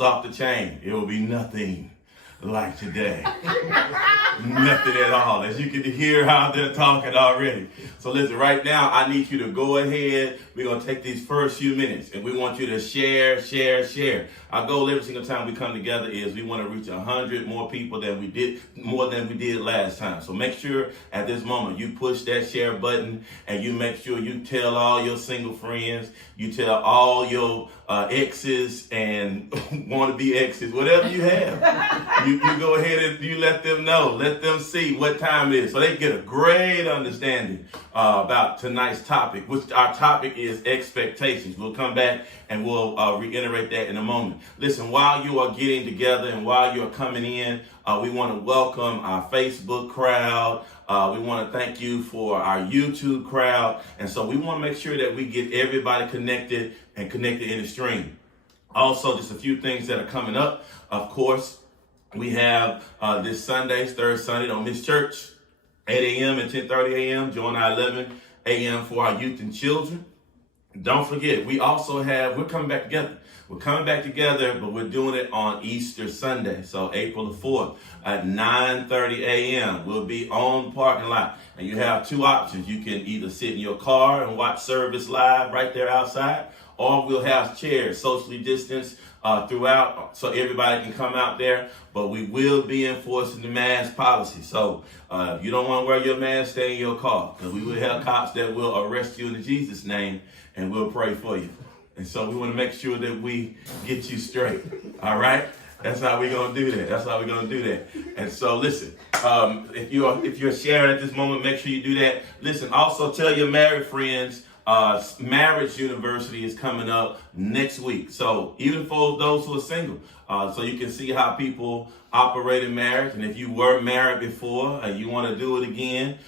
was off the chain, it will be nothing like today. Nothing at all. As you can hear how they're talking already. So listen, right now, I need you to go ahead. We're going to take these first few minutes and we want you to share. Our goal every single time we come together is we want to reach 100 more people than we did last time. So make sure at this moment you push that share button and you make sure you tell all your single friends, you tell all your exes and wannabe exes, whatever you have. You go ahead and you let them know. Let them see what time it is so they get a great understanding about tonight's topic, which our topic is expectations. We'll come back and we'll reiterate that in a moment. Listen, while you are getting together and while you're coming in, we want to welcome our Facebook crowd. We want to thank you for our YouTube crowd. And so we want to make sure that we get everybody connected and connected in the stream. Also, just a few things that are coming up. Of course, we have this Sunday, third Sunday, don't miss church, 8 a.m. and 10:30 a.m. Join our 11 a.m. for our youth and children. Don't forget, we're coming back together. We're coming back together, but we're doing it on Easter Sunday, so April the 4th at 9:30 a.m. We'll be on the parking lot, and you have two options. You can either sit in your car and watch service live right there outside, or we'll have chairs socially distanced throughout so everybody can come out there, but we will be enforcing the mask policy. So if you don't want to wear your mask, stay in your car, because we will have cops that will arrest you in Jesus' name, and we'll pray for you. And so we want to make sure that we get you straight. All right? That's how we're going to do that. And so listen, if you're sharing at this moment, make sure you do that. Listen, also tell your married friends, Marriage University is coming up next week. So even for those who are single, so you can see how people operate in marriage. And if you were married before and you want to do it again,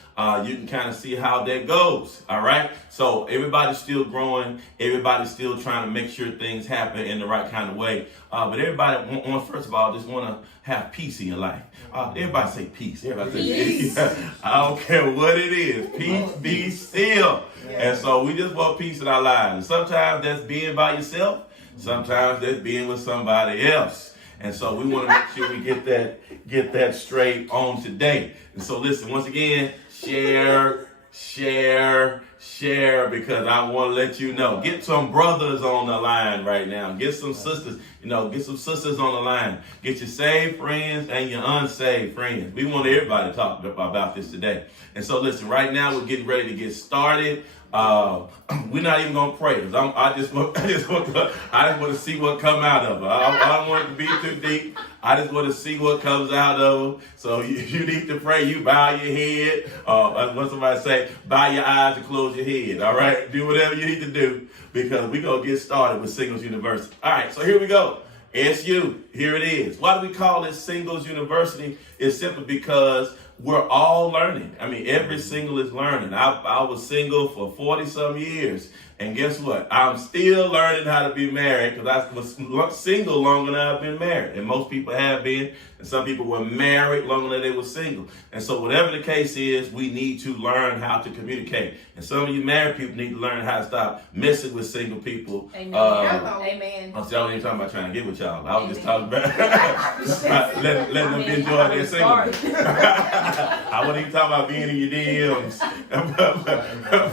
you can kind of see how that goes. All right. So everybody's still growing. Everybody's still trying to make sure things happen in the right kind of way. But everybody first of all, just want to have peace in your life. Everybody say peace. Everybody say peace. I don't care what it is. Peace be still. And so we just want peace in our lives. And sometimes that's being by yourself. Sometimes that's being with somebody else. And so we want to make sure we get that straight on today. And so listen, once again, share, because I want to let you know. Get some brothers on the line right now. Get some sisters, get some sisters on the line. Get your saved friends and your unsaved friends. We want everybody to talk about this today. And so listen, right now we're getting ready to get started. We're not even gonna pray. I just want to see what come out of it. I don't want it to be too deep. I just want to see what comes out of it. So you need to pray. You bow your head. When somebody say, bow your eyes and close your head. All right, do whatever you need to do, because we're gonna get started with Singles University. All right, so here we go. SU, here it is. Why do we call it Singles University? It's simply because we're all learning. I mean, every single is learning. I was single for 40-some years. And guess what? I'm still learning how to be married, because I was single longer than I've been married. And most people have been. And some people were married longer than they were single. And so whatever the case is, we need to learn how to communicate. And some of you married people need to learn how to stop messing with single people. Amen. Amen. I wasn't even talking about trying to get with y'all. I was just talking about letting them enjoy their singleness. I wasn't even talking about being in your DMs.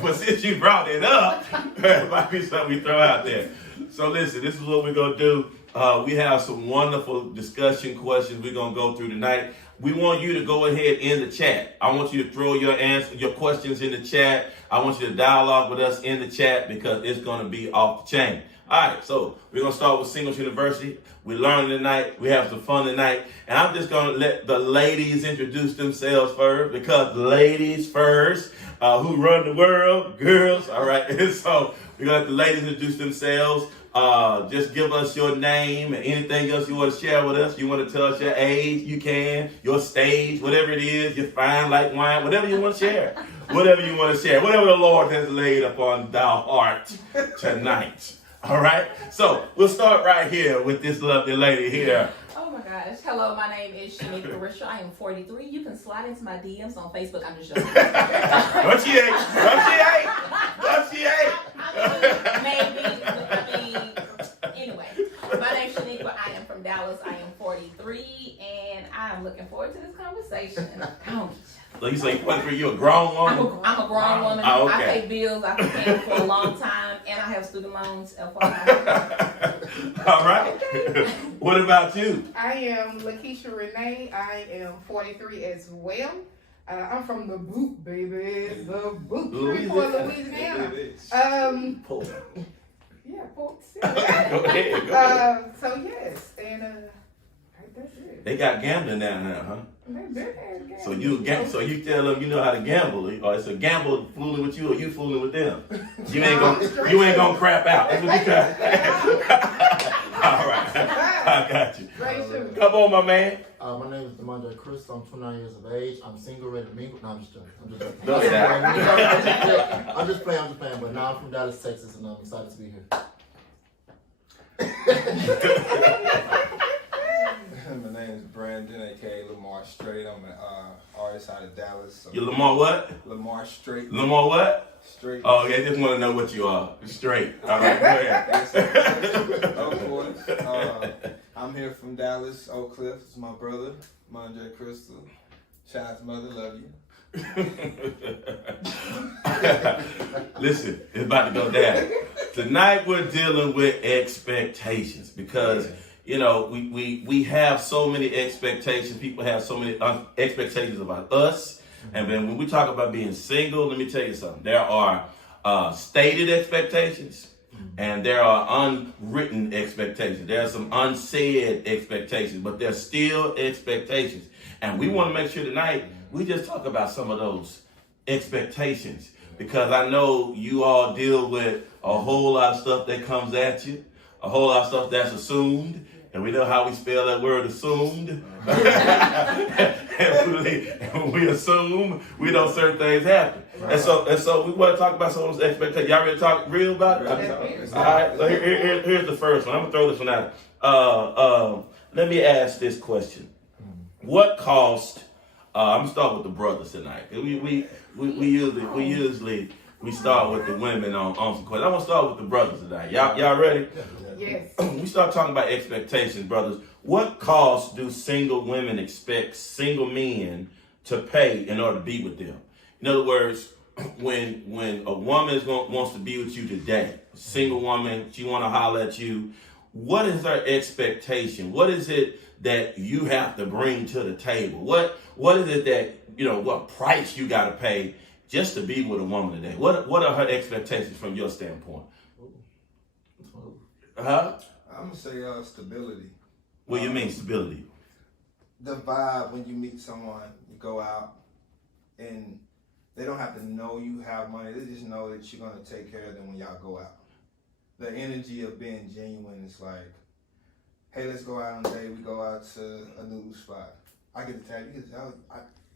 But since you brought it up, it might be something we throw out there. So listen, this is what we're going to do. We have some wonderful discussion questions we're going to go through tonight. We want you to go ahead in the chat. I want you to throw your questions in the chat. I want you to dialogue with us in the chat, because it's going to be off the chain. All right, so we're going to start with Singles University. We're learning tonight. We have some fun tonight. And I'm just going to let the ladies introduce themselves first, because ladies first. Who run the world? Girls. All right. And so we're going to let the ladies introduce themselves. Just give us your name and anything else you want to share with us. You want to tell us your age, you can. Your stage, whatever it is. You're fine like wine. Whatever you want to share. Whatever you want to share. Whatever the Lord has laid upon thou heart tonight. All right. So we'll start right here with this lovely lady here. Oh my gosh. Hello, my name is Shanika Risha. I am 43. You can slide into my DMs on Facebook. I'm just joking. What she ain't? Maybe. Anyway, my name is Shanika. I am from Dallas. I am 43, and I am looking forward to this conversation. So you say 43, you're a grown woman? I'm a grown woman. Oh, okay. I pay bills. I've been paying for a long time, and I have student loans. FYI. All right. What about you? I am Lakeisha Renee. I am 43 as well. I'm from the Boot, baby. The Boot, Louisiana. Yeah, Port City. Go ahead. So yes, and that's it. They got gambling down there, huh? So you tell them you know how to gamble, or it's a gamble fooling with you, or you fooling with them. You ain't gonna crap out. That's what you try. All right, I got you. Come on, my man. My name is DeMondre Chris. I'm 29 years of age. I'm single, ready to mingle. No, I'm just joking. I'm just playing. But now I'm from Dallas, Texas, and I'm excited to be here. My name is Brandon, aka Lamar Straight. I'm an artist out of Dallas. So You Lamar what? Lamar Straight. Lamar what? Straight. Oh, yeah, just want to know what you are. Straight. All right, go ahead. Of course. I'm here from Dallas, Oak Cliff. This is my brother, Mondre Crystal. Child's mother, love you. Listen, it's about to go down. Tonight we're dealing with expectations because you know we have so many expectations. People have so many expectations about us, and then when we talk about being single, let me tell you something. There are stated expectations. And there are unwritten expectations. There are some unsaid expectations, but there's still expectations. And we want to make sure tonight we just talk about some of those expectations because I know you all deal with a whole lot of stuff that comes at you, a whole lot of stuff that's assumed. And we know how we spell that word assumed. And we assume we know certain things happen. And so we want to talk about some of those expectations. Y'all ready to talk real about it? All right, so here's the first one. I'm going to throw this one out. Let me ask this question. What cost, I'm going to start with the brothers tonight. We usually start with the women on some questions. I'm going to start with the brothers tonight. Y'all ready? Yes. We start talking about expectations, brothers. What cost do single women expect single men to pay in order to be with them? In other words, when a woman wants to be with you today, a single woman, she want to holler at you, what is her expectation? What is it that you have to bring to the table? What is it that, what price you got to pay just to be with a woman today? What are her expectations from your standpoint? Huh? I'm going to say stability. What do you mean stability? The vibe when you meet someone, you go out, and they don't have to know you have money. They just know that you're going to take care of them when y'all go out. The energy of being genuine is like, hey, let's go out on a date. We go out to a new spot. I get the tab. You get the tab.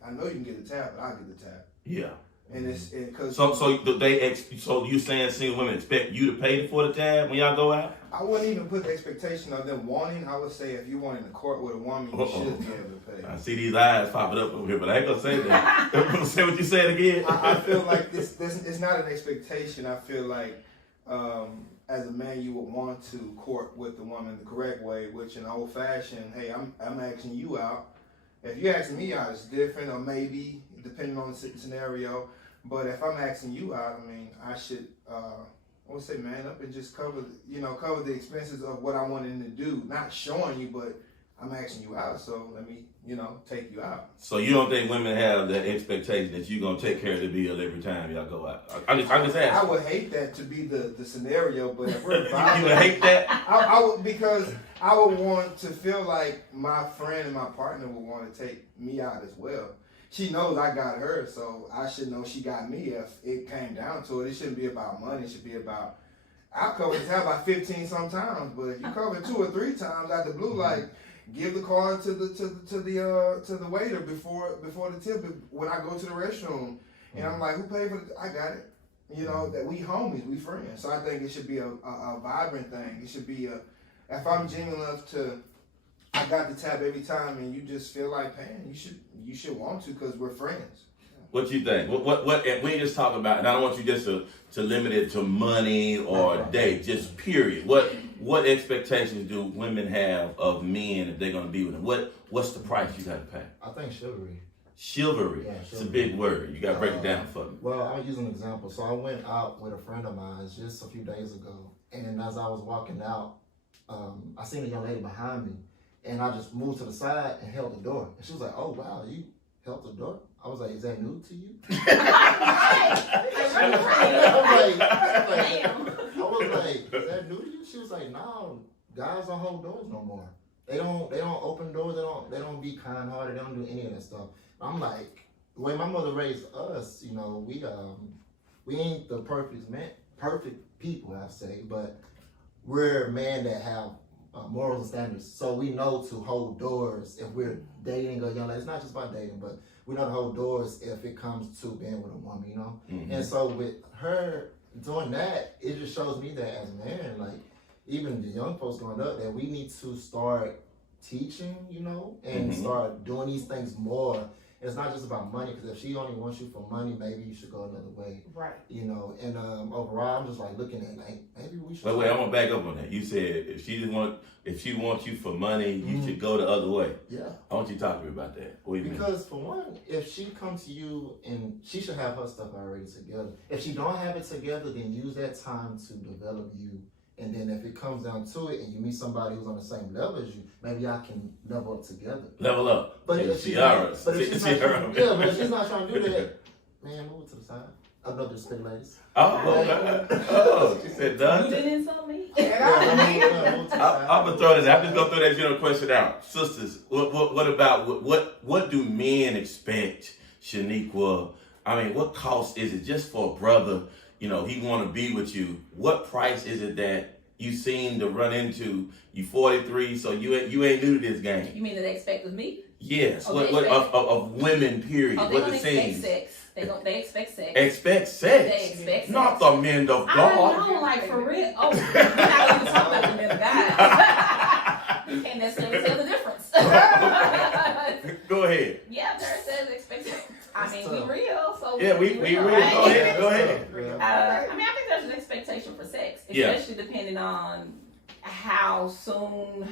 I know you can get the tab, but I'll get the tab. Yeah. And it's because so you saying single women expect you to pay for the tab when y'all go out? I wouldn't even put the expectation of them wanting. I would say if you want in the court with a woman, you should be able to pay. I see these eyes popping up over here, but I ain't gonna say that. I'm gonna say what you said again. I feel like this it's not an expectation. I feel like as a man, you would want to court with the woman the correct way, which in old fashioned, hey, I'm asking you out. If you're asking me out, it's different, or maybe depending on the scenario. But if I'm asking you out, I mean, I should, I would say, man up and just cover the expenses of what I wanted to do. Not showing you, but I'm asking you out, so let me, take you out. So you don't think women have the expectation that you're gonna take care of the bill every time y'all go out? I'm just asking. I would hate that to be the scenario, but if we're vibing, you would hate that? I would, because I would want to feel like my friend and my partner would want to take me out as well. She knows I got her, so I should know she got me if it came down to it. It shouldn't be about money. It should be about, I'll cover the tab about 15 sometimes, but if you cover 2 or 3 times out the blue, like, give the card to the waiter before the tip when I go to the restroom, and I'm like, who paid for it? I got it. That we homies, we friends. So I think it should be a vibrant thing. It should be if I'm genuine enough to, I got the tab every time, and you just feel like paying, you should want to, because we're friends. What you think? What we just talk about, and I don't want you just to limit it to money or date, just period. What what expectations do women have of men if they're gonna be with them? What's the price you gotta pay? I think chivalry. Chivalry. Yeah, It's a chivalry. big word. You gotta break it down for me. Well, I'll use an example. So I went out with a friend of mine just a few days ago, and as I was walking out, I seen a young lady behind me, and I just moved to the side and held the door. And she was like, "Oh wow, you held the door?" I was like, "Is that new to you?" I was like, "Is that new to you?" She was like, "No, guys don't hold doors no more. They don't open doors. They don't be kind hearted. They don't do any of that stuff." I'm like, the way my mother raised us, you know, we ain't the perfect people, I say, but we're men that have morals and standards. So we know to hold doors if we're dating a young lady. It's not just about dating, but we know to hold doors if it comes to being with a woman, you know? Mm-hmm. And so with her doing that, it just shows me that as a man, like, even the young folks growing up, that we need to start teaching, you know, and start doing these things more. It's not just about money, because if she only wants you for money, maybe you should go another way. Right. You know, and overall, I'm just like looking at like maybe we should. Wait, I'm gonna back up on that. You said if she wants you for money, you should go the other way. Yeah. I want you to talk to me about that. What do you mean? Because for one, if she comes to you and she should have her stuff already together. If she don't have it together, then use that time to develop you. And then if it comes down to it, and you meet somebody who's on the same level as you, maybe I can level up together. Level up. But if she's not trying to do that, man, move it to the side. I know there's big ladies. Oh, okay. Oh, she said You done. didn't insult me. I'm gonna throw this. I'm just gonna throw that general question out, sisters. What about what do men expect, Shaniqua? I mean, what cost is it just for a brother? You know, he want to be with you. What price is it that you seem to run into? You 43, so you ain't new to this game. You mean that they expect of me? Yes. Oh, What of women? Period. Oh, they What don't it expect seems. sex. They expect sex. Expect sex. They expect sex. Not the men of I God. know, like for real. Oh, we're not even talking about the men of God. You can't necessarily tell the difference. Go ahead. Yeah, there says expectation. I mean, we real, so Yeah, we real. right? Go ahead. I mean, I think there's an expectation for sex, especially depending on how soon,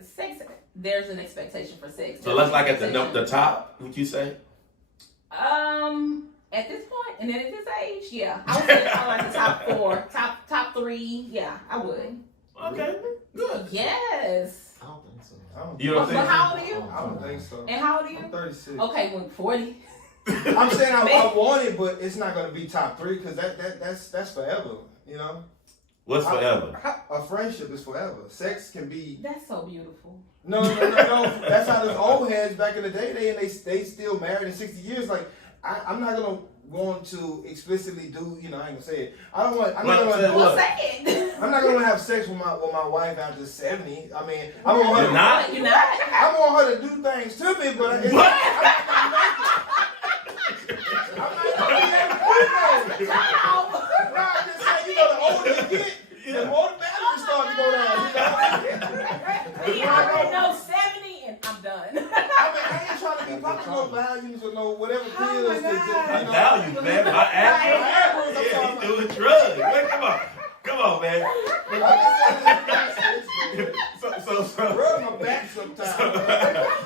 sex. There's an expectation for sex. So let's like at the top. Would you say? At this point, and then at this age, yeah, I would say probably like the top 4, top 3. Yeah, I would. Okay, good. Yes. I don't think so. You don't But think? how old are you? I don't think so. And how old are you? I'm 36. Okay, well, 40. I'm saying I want it, but it's not gonna be top 3 because that's forever. You know. What's forever? A friendship is forever. Sex can be. That's so beautiful. No. That's how those old heads back in the day, they still married in 60 years. Like I'm not gonna want to explicitly do. You know, I ain't gonna say it. I'm not gonna. Well, say it. I'm not gonna have sex with my wife after 70. I mean, I want her. You're not? You're not? I want her to do things to me, but it's What? I'm not gonna be that good. No, I'm just saying, you know, the older you get, the more the batteries start to go down. You already know 70 and I'm done. I mean, I ain't trying to be popping no values or no whatever pills. Oh my God. My values, man. My average. Yeah, he's doing drugs. Man, come on, man. So Rub my back sometimes.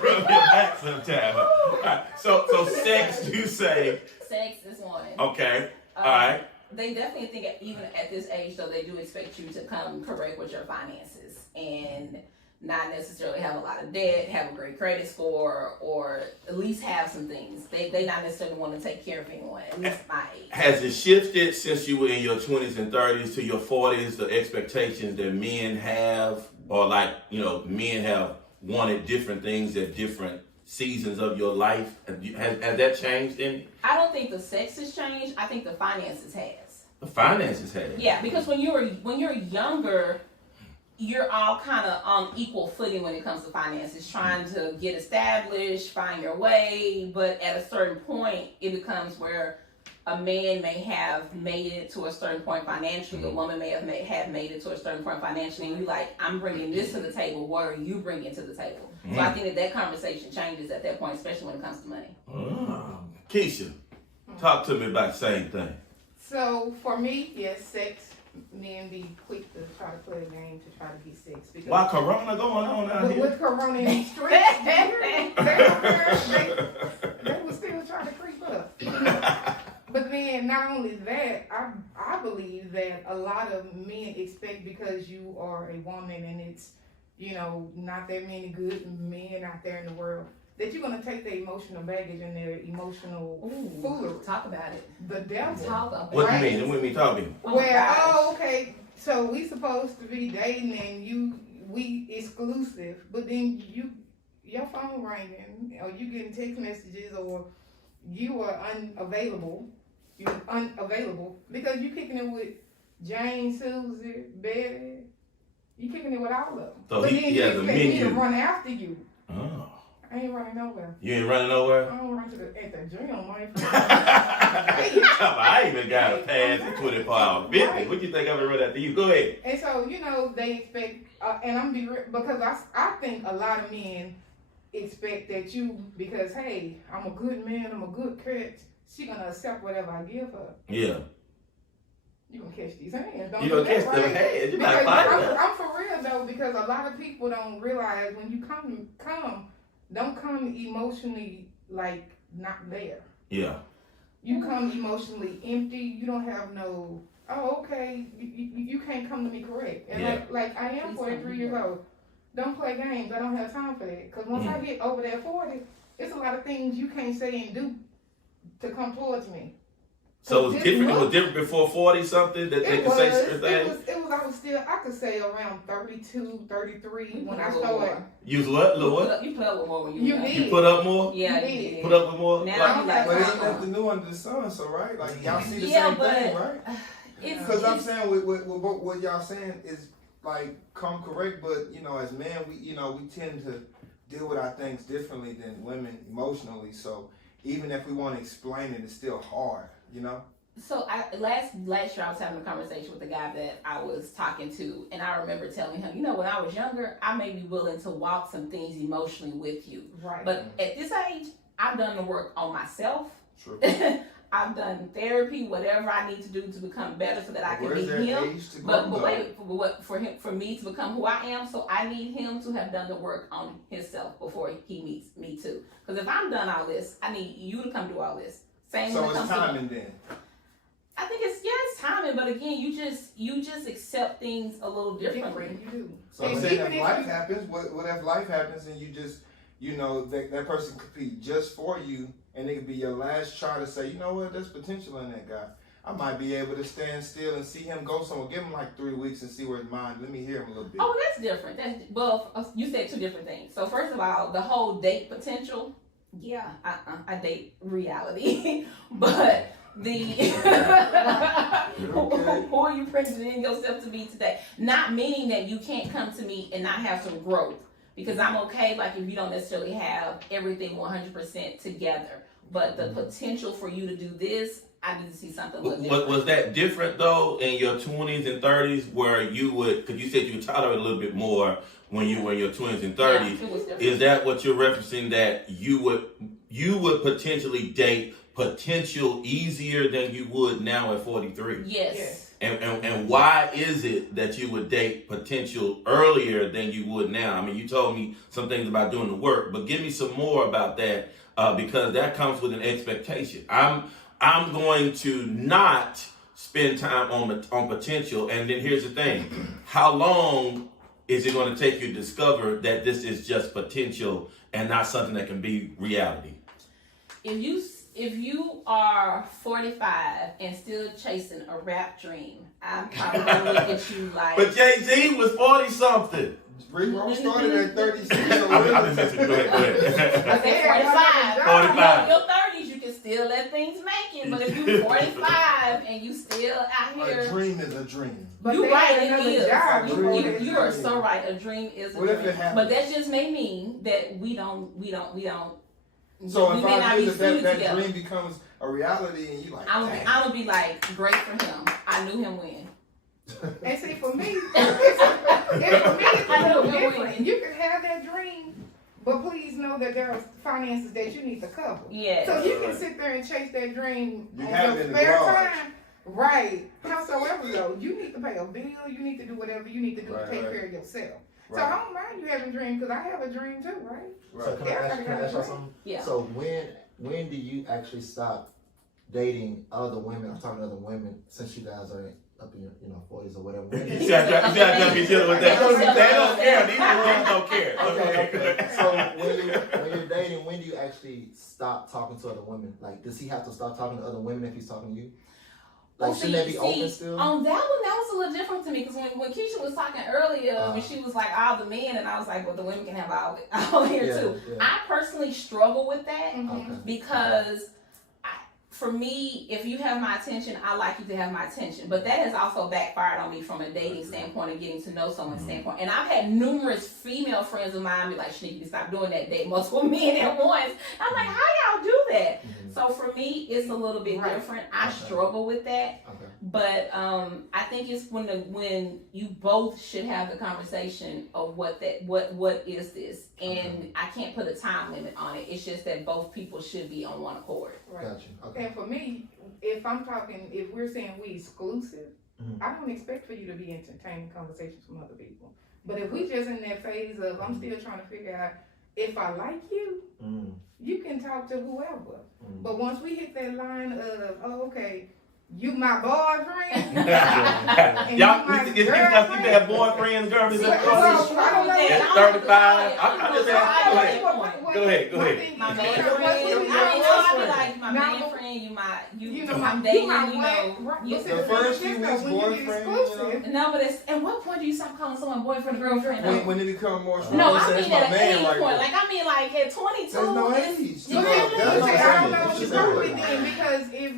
rub your back sometime. All right. So sex, you say? Sex is one. Okay. All right. They definitely think even at this age, though, they do expect you to come correct with your finances and not necessarily have a lot of debt, have a great credit score, or at least have some things. They not necessarily want to take care of anyone, at least my age. Has it shifted since you were in your 20s and 30s to your 40s, the expectations that men have, or like, you know, men have wanted different things at different seasons of your life? Has that changed any? I don't think the sex has changed. I think the finances has. The finances have. Yeah, because when you're younger, you're all kind of on equal footing when it comes to finances, trying to get established, find your way. But at a certain point, it becomes where a man may have made it to a certain point financially, a woman may have made it to a certain point financially, and you like, I'm bringing this to the table. What are you bringing to the table? So I think that conversation changes at that point, especially when it comes to money. Keisha, talk to me about the same thing. So for me, yes, sex men be quick to try to play a game to try to get sex. Because Why Corona going on out here? with Corona in these streets, they was still trying to creep up. But then, not only that, I believe that a lot of men expect because you are a woman and it's, not that many good men out there in the world, that you're going to take their emotional baggage and their emotional foolery. Talk about it. The devil. Talk about What Right. do you mean? What do you mean talking? Oh my gosh. Okay, so we supposed to be dating and we exclusive, but then your phone ringing, or you getting text messages, or you are unavailable. You're unavailable because you kicking it with Jane, Susie, Betty. You kicking it with all of them. So but he then has you a expect me to menu. run after you. Oh. I ain't running nowhere. You ain't running nowhere? I don't run at the gym, man. I even got a pass in 24-hour fitness. Right. What you think I'm gonna run after you? Go ahead. And so, they expect, and I'm be real, because I think a lot of men expect that you, because hey, I'm a good man, I'm a good catch, she gonna accept whatever I give her. Yeah. You gonna catch these hands, don't You gonna catch that, them right? hands. You Because not fighting. I'm for real though, because a lot of people don't realize when you don't come emotionally like not there. Yeah. You come emotionally empty. You don't have no. Oh, okay. You can't come to me correct. And Yeah. like I am 43 years old. Don't play games. I don't have time for that. Cause once I get over that 40, it's a lot of things you can't say and do to come towards me. So it was different. It was different before 40 something that they could say certain things. I could say around 32, 33 when I Lord. started. Use what? Little what? You put up with more when you You were young. did. You put up more? Yeah, You you did. did. Put up with more? Now Like- you like, But ain't nothing new under the sun, so right? Like y'all see the Yeah, same but thing, right? it's, Because I'm it's saying what y'all saying is like come correct, but as men we tend to deal with our things differently than women emotionally. So even if we want to explain it, it's still hard, So last year I was having a conversation with the guy that I was talking to, and I remember telling him, when I was younger, I may be willing to walk some things emotionally with you, Right. but at this age, I've done the work on myself. True. I've done therapy, whatever I need to do to become better, so that I can Where's be that him. age to go, But though? wait, for me to become who I am, so I need him to have done the work on himself before he meets me too. Because if I'm done all this, I need you to come do all this. Same So when it it's comes to timing then. I think it's timing, but again, you just accept things a little differently. You do. So I'm And saying even if if life you- happens, what if life happens and you just, that person could be just for you, and it could be your last try to say, you know what, there's potential in that guy. I might be able to stand still and see him go somewhere. Give him like 3 weeks and see where his mind. Let me hear him a little bit. Oh, that's different. You said two different things. So first of all, the whole date potential. Yeah, I date reality, but who are you presenting yourself to be today? Not meaning that you can't come to me and not have some growth, because I'm okay. Like if you don't necessarily have everything 100% together, but the potential for you to do this, I need to see something look different. Was that different though in your 20s and 30s where you would, because you said you would tolerate a little bit more when you were in your 20s and 30s. Yeah, it was different. Is that what you're referencing, that you would potentially date potential easier than you would now at 43? Yes. And why is it that you would date potential earlier than you would now? I mean, you told me some things about doing the work, but give me some more about that, because that comes with an expectation. I'm going to not spend time on potential, and then here's the thing: how long is it going to take you to discover that this is just potential and not something that can be reality? If you are 45 and still chasing a rap dream, I'm probably gonna look at you like. But Jay-Z was 40 something. Rick Ross started at 36. So I've been listening. Go ahead. I said 45. 45. In your 30s, you can still let things make it. But if you're 45 and you still out a here, dream is a dream. But you're they right. had It another job is. before You that are dream. so right. A dream is a What if dream. it happens? But that just may mean that we don't. So we in may 5 not be years, suited that together. dream becomes a reality, and you like, I'm dang. gonna be like, great for him. I knew him when. And see, for me, it's a little different. You can have that dream, but please know that there are finances that you need to cover. Yes. So you can sit there and chase that dream You on have your it in the spare garage. time. Right. Howsoever though, you need to pay a bill, you need to do whatever you need to do to Right, take right. care of yourself. So Right. I don't mind you having a dream, because I have a dream too, right? So can I ask y'all something? Yeah. So when do you actually stop dating other women? I'm talking to other women since you guys are up in your 40s or whatever. When do You see how you dealing with that? They don't care. These women don't care. Okay. So when you're dating, when do you actually stop talking to other women? Like, does he have to stop talking to other women if he's talking to you? Like, Well, shouldn't that be open still? On that one, that was a little different to me because when Keisha was talking earlier, when she was like all the men, and I was like, well, the women can have all here too. Yeah. I personally struggle with that Okay. because for me, if you have my attention, I like you to have my attention. But that has also backfired on me from a dating standpoint and getting to know someone standpoint. And I've had numerous female friends of mine be like, Shanique, you stop doing that, date multiple men at once. I'm like, how y'all do that? So for me, it's a little bit different. I struggle with that. Okay. But I think it's when you both should have the conversation of what is this, and I can't put a time limit on it. It's just that both people should be on one accord. Right. Gotcha. Okay. And for me, if we're saying we exclusive, I don't expect for you to be entertaining conversations from other people. But if we just in that phase of I'm still trying to figure out if I like you, you can talk to whoever. But once we hit that line of, oh, okay, you my boyfriend, and Y'all, my you think they have boyfriends, girlfriends? Well, I don't know. At 35, I'm just asking. Go ahead. My man Because friend, once we hit I be that like my Now, man friend, you know, I'm dating, my you what? know. Right. You, But see, The first few thing is, weeks, when you get boyfriend, exclusive, no, but it's at what point do you stop calling someone boyfriend or girlfriend? When it become more strong, No, you say, I "That's mean my at an man age right point. there." Like I mean like at 22. There's no it's- age. so Yeah, then, yeah, okay, yeah. I don't know what She's you're going right. with then, because if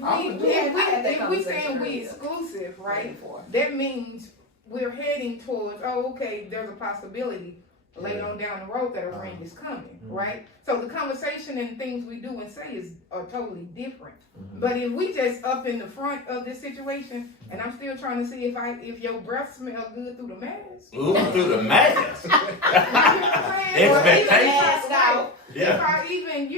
we saying we exclusive, right? That means we're heading towards, oh, okay, there's a possibility later on down the road that a ring is coming, right? So the conversation and things we do and say are totally different. But if we just up in the front of this situation, and I'm still trying to see if your breath smell good through the mask. Ooh, through the mask. Expectations. Right. If Yeah. I even,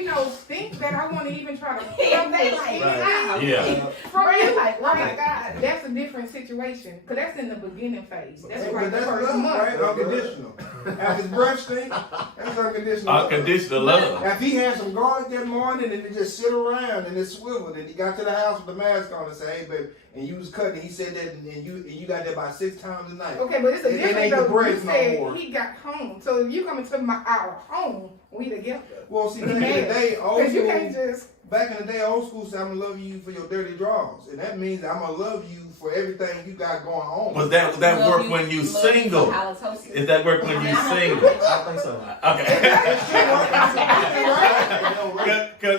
think that I want to even try to Yeah, pull they this like, in wow. out Yeah. from you, Like, oh my right? God. That's a different situation, because that's in the beginning phase. That's But like the that's first love, month. right? Unconditional. If his breath stink, that's unconditional. love. Unconditional love. If he had some garlic that morning and it just sit around and it swiveled and he got to the house with the mask on and say, hey babe, and you was cutting, he said that and you got that about 6 times a night. Okay, but it's a It difference ain't the though. You breath no said more. he got home. So if you come into our home, we together. Well, see, back in the day, old Because you can't school, just. back in the day, old school said, I'm gonna love you for your dirty drawers. And that means I'm gonna love you for everything you got going on. Was that work when you single? Is that work when you single? I think so. Okay.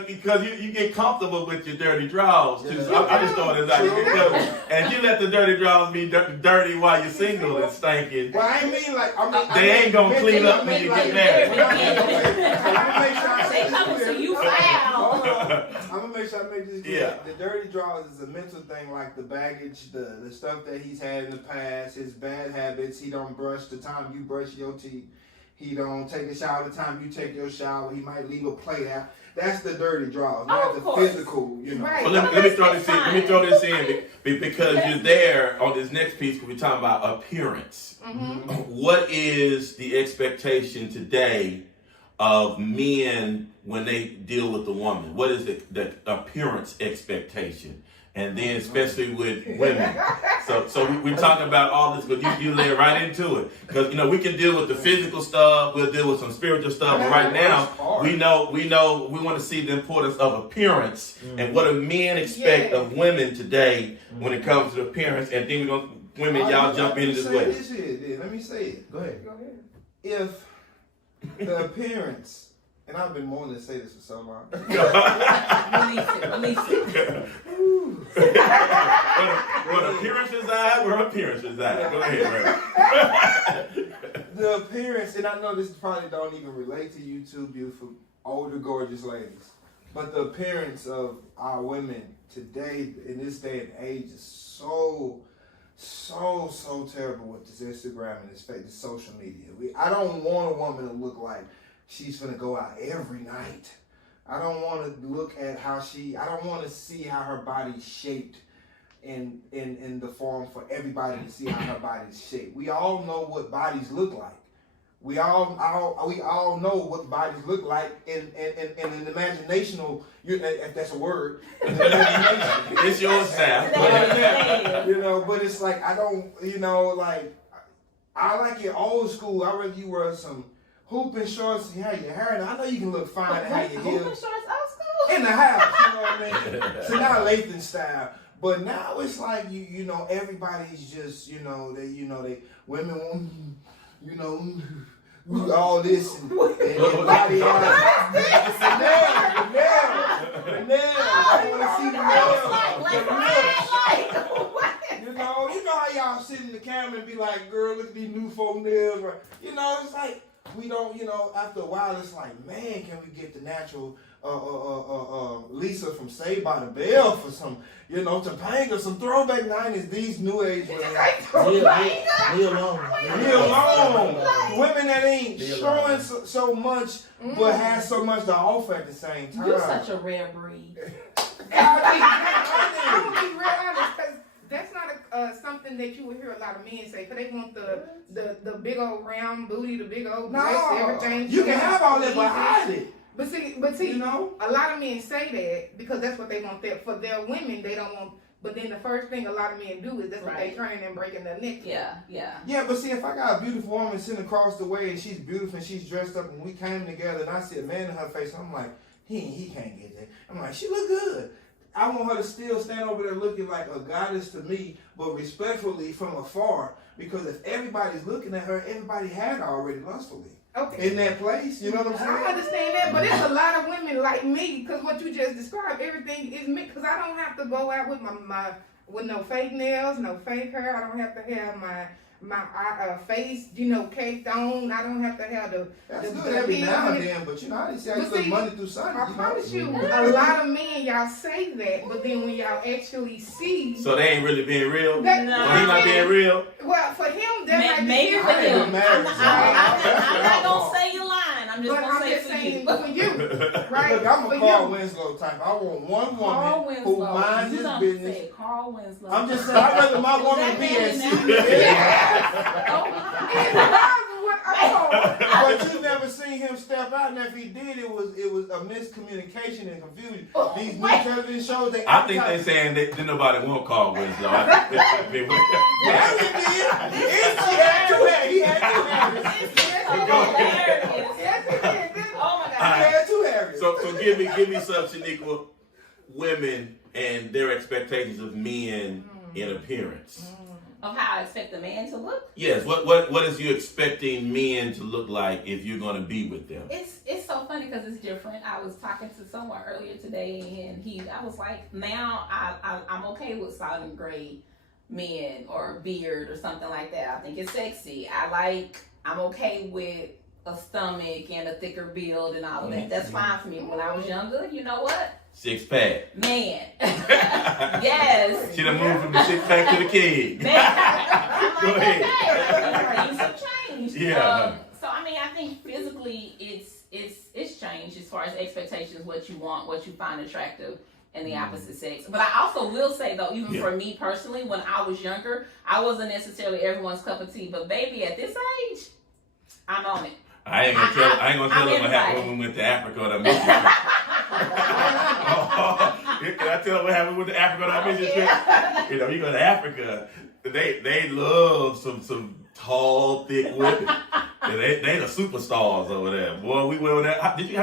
Because you get comfortable with your dirty drawers too. So I just thought it like and you let the dirty drawers be dirty while you're single and stinking. Well, I ain't mean like, They ain't gonna clean up when you get married. They coming to you foul. I'm gonna make sure I make this clear. Yeah. The dirty drawers is a mental thing, like the baggage, the stuff that he's had in the past, his bad habits. He don't brush the time you brush your teeth. He don't take a shower the time you take your shower. He might leave a plate out. That's the dirty drawers, not of the course. physical, Right. Well, let me throw this in. Let me throw this in because you're there on this next piece. We're talking about appearance. What is the expectation today of men when they deal with the woman? What is the appearance expectation? And then especially with women. So we're talking about all this, but you lay right into it. Because, we can deal with the physical stuff, we'll deal with some spiritual stuff, but right now, we want to see the importance of appearance and what do men expect of women today when it comes to appearance. And then women, y'all jump in this way. Let me say it. Go ahead. Go ahead. If the appearance, and I've been wanting to say this for so long. Release it. What appearance is that? Where appearance is that? Go ahead, Ray. The appearance, and I know this probably don't even relate to you two beautiful, older, gorgeous ladies, but the appearance of our women today, in this day and age, is so terrible with this Instagram and this social media. I don't want a woman to look like she's gonna go out every night. I don't want to look at I don't want to see how her body's shaped in the form for everybody to see how her body's shaped. We all know what bodies look like. We all know what bodies look like in an imaginational, if that's a word. It's your sound. But it's like I don't, I like it old school. I rather you wear some hooping shorts and have your hair. And I know you can look fine and have your Hooping heels shorts old school? in the house. You know what I mean? So not Lathan style. But now it's like everybody's just they women want all this and your body out. The nails. I want to see the nails. You know how y'all sit in the camera and be like, girl, look at these new folk nails. It's like we don't. After a while, it's like, man, can we get the natural? Lisa from Saved by the Bell for some, Topanga, some throwback 90s, these new age women. Leave alone. Women that ain't showing so much, but has so much to offer at the same time. You're such a rare breed. I'm gonna be real honest, because that's not something that you would hear a lot of men say, because they want the big old round booty, the big old breast, everything. You can have all that, but hide it. But see, a lot of men say that because that's what they want. For their women, they don't want. But then the first thing a lot of men do is that's what they turning and breaking their neck. Yeah, but see, if I got a beautiful woman sitting across the way and she's beautiful and she's dressed up and we came together and I see a man in her face, I'm like, he can't get that. I'm like, she look good. I want her to still stand over there looking like a goddess to me, but respectfully from afar. Because if everybody's looking at her, everybody had her already lustfully. Okay. In that place, you know what I'm saying? I understand that, but it's a lot of women like me, because what you just described, everything is me, because I don't have to go out with with no fake nails, no fake hair. I don't have to have my face, caked on. I don't have to have That's good every now and then, but I didn't say I used to Monday through Sunday. I promise you, a lot of men, y'all say that, but then when y'all actually see. So they ain't really being real? No. He not being real? Well, for him, that maybe might for be him. married, I'm not going to say you're lying. I'm just going to say for you. For you, right? Look, I'm a For Carl you. Winslow type. I want one Carl woman who Winslow. minds You his don't business. say Carl Winslow. I'm just saying, I'd rather my woman be at sea. But you never seen him step out, and if he did, it was a miscommunication and confusion. These new television shows, I think they're saying that nobody won't call Winslow. Yes, he did. He had two Harrys. Oh my He God. had two Harrys. So give me some, Shaniqua, women and their expectations of men in appearance. Of how I expect a man to look? Yes, what is you expecting men to look like if you're going to be with them? It's so funny because it's different. I was talking to someone earlier today, and I was like, now I'm okay with solid gray men or beard or something like that. I think it's sexy. I'm okay with a stomach and a thicker build and all of that. That's fine for me. When I was younger, you know what? Six pack. Man. Yes. She done moved from the six pack to the kid. Man. I'm Go like, ahead. things have changed. Yeah. So I mean, I think physically it's changed as far as expectations, what you want, what you find attractive in the opposite sex. But I also will say though, even for me personally, when I was younger, I wasn't necessarily everyone's cup of tea. But baby, at this age, I'm on it. I ain't gonna tell them what happened when we went to Africa or that mission trip. Can I tell them what happened with the Africa or that mission trip? You go to Africa, they love some tall, thick women. They the superstars over there. Boy, we went over there. How many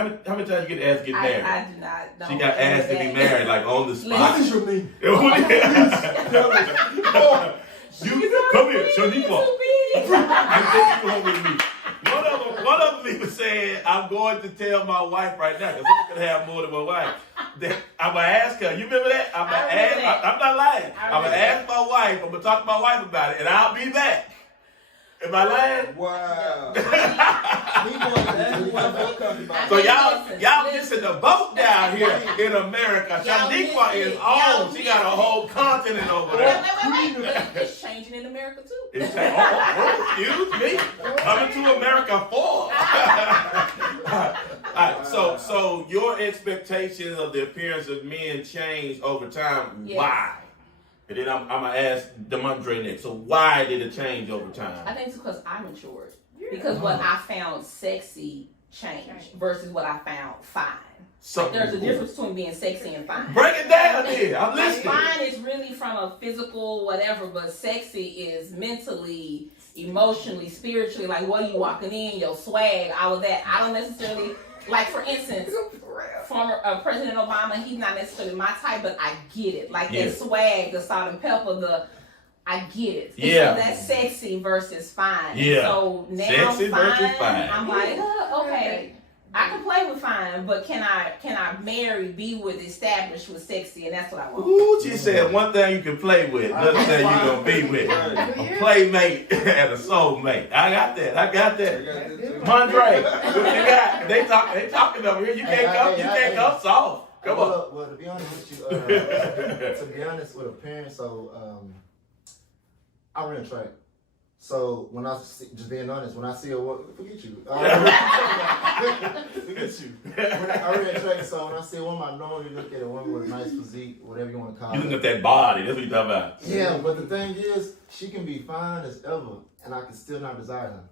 times you get asked to get married? I do not. Don't She got asked to be married like on the spot. What is your name? You come here, Shaniqua. I take you home with me. One of them even said, I'm going to tell my wife right now, because I'm going to have more than one wife. I'm going to ask her. You remember that? I'm not lying. I'm going to ask my wife. I'm going to talk to my wife about it, and I'll be back. Am I lying? Wow. So y'all missing the boat down here in America. Shaniqua is on. She got a whole continent over there. Wait. It's changing in America too. It's excuse me. Coming to America 4. All right, so your expectations of the appearance of men change over time. Yes. Why? And then I'm gonna ask Demondre next. So why did it change over I time? think it's because I matured. Yeah. Because what I found sexy changed versus what I found fine. So There's a difference between being sexy and fine. break it down here. I'm Like, listening. fine is really from a physical whatever, but sexy is mentally, emotionally, spiritually. Like, what are you walking in, your swag, all of that. I don't necessarily, like, for instance, former President Obama, he's not necessarily my type, but I get it. Like, Yeah. that swag, the salt and pepper, I get it. And Yeah. so that's sexy versus fine. Yeah. So now Sexy versus fine. I'm like, okay. I can play with fine, but can I marry, be with, establish with sexy, and that's what I want. Ooh, she said one thing you can play with, another thing you gonna be with. A playmate and a soulmate. I got that. Mondre, what you got? They talking over here. You can't come soft. Come on. Well, to be honest with you, to be honest with a parent, so I ran track. So when I see, just being honest, when I see a woman, forget you. Look at you. I ran track, so when I see a woman, I normally look at a woman with a nice physique, whatever you want to call You it. looking at that body. That's what you talking about. Yeah, but the thing is, she can be fine as ever, and I can still not desire her.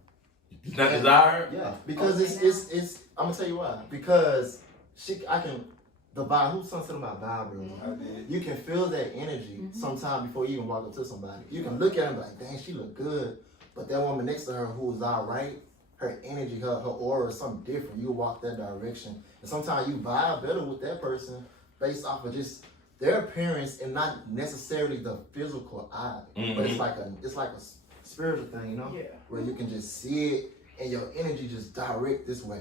It's not desired. Yeah, because it's. I'm gonna tell you why. Because the vibe. Who's something about vibe, bro? You can feel that energy sometime before you even walk up to somebody. You can look at her and be like, dang, she look good. But that woman next to her who's all right, her energy, her aura is something different. You walk that direction. And sometimes you vibe better with that person based off of just their appearance and not necessarily the physical eye. But it's like a spiritual thing, you know? Yeah. Where you can just see it and your energy just direct this way.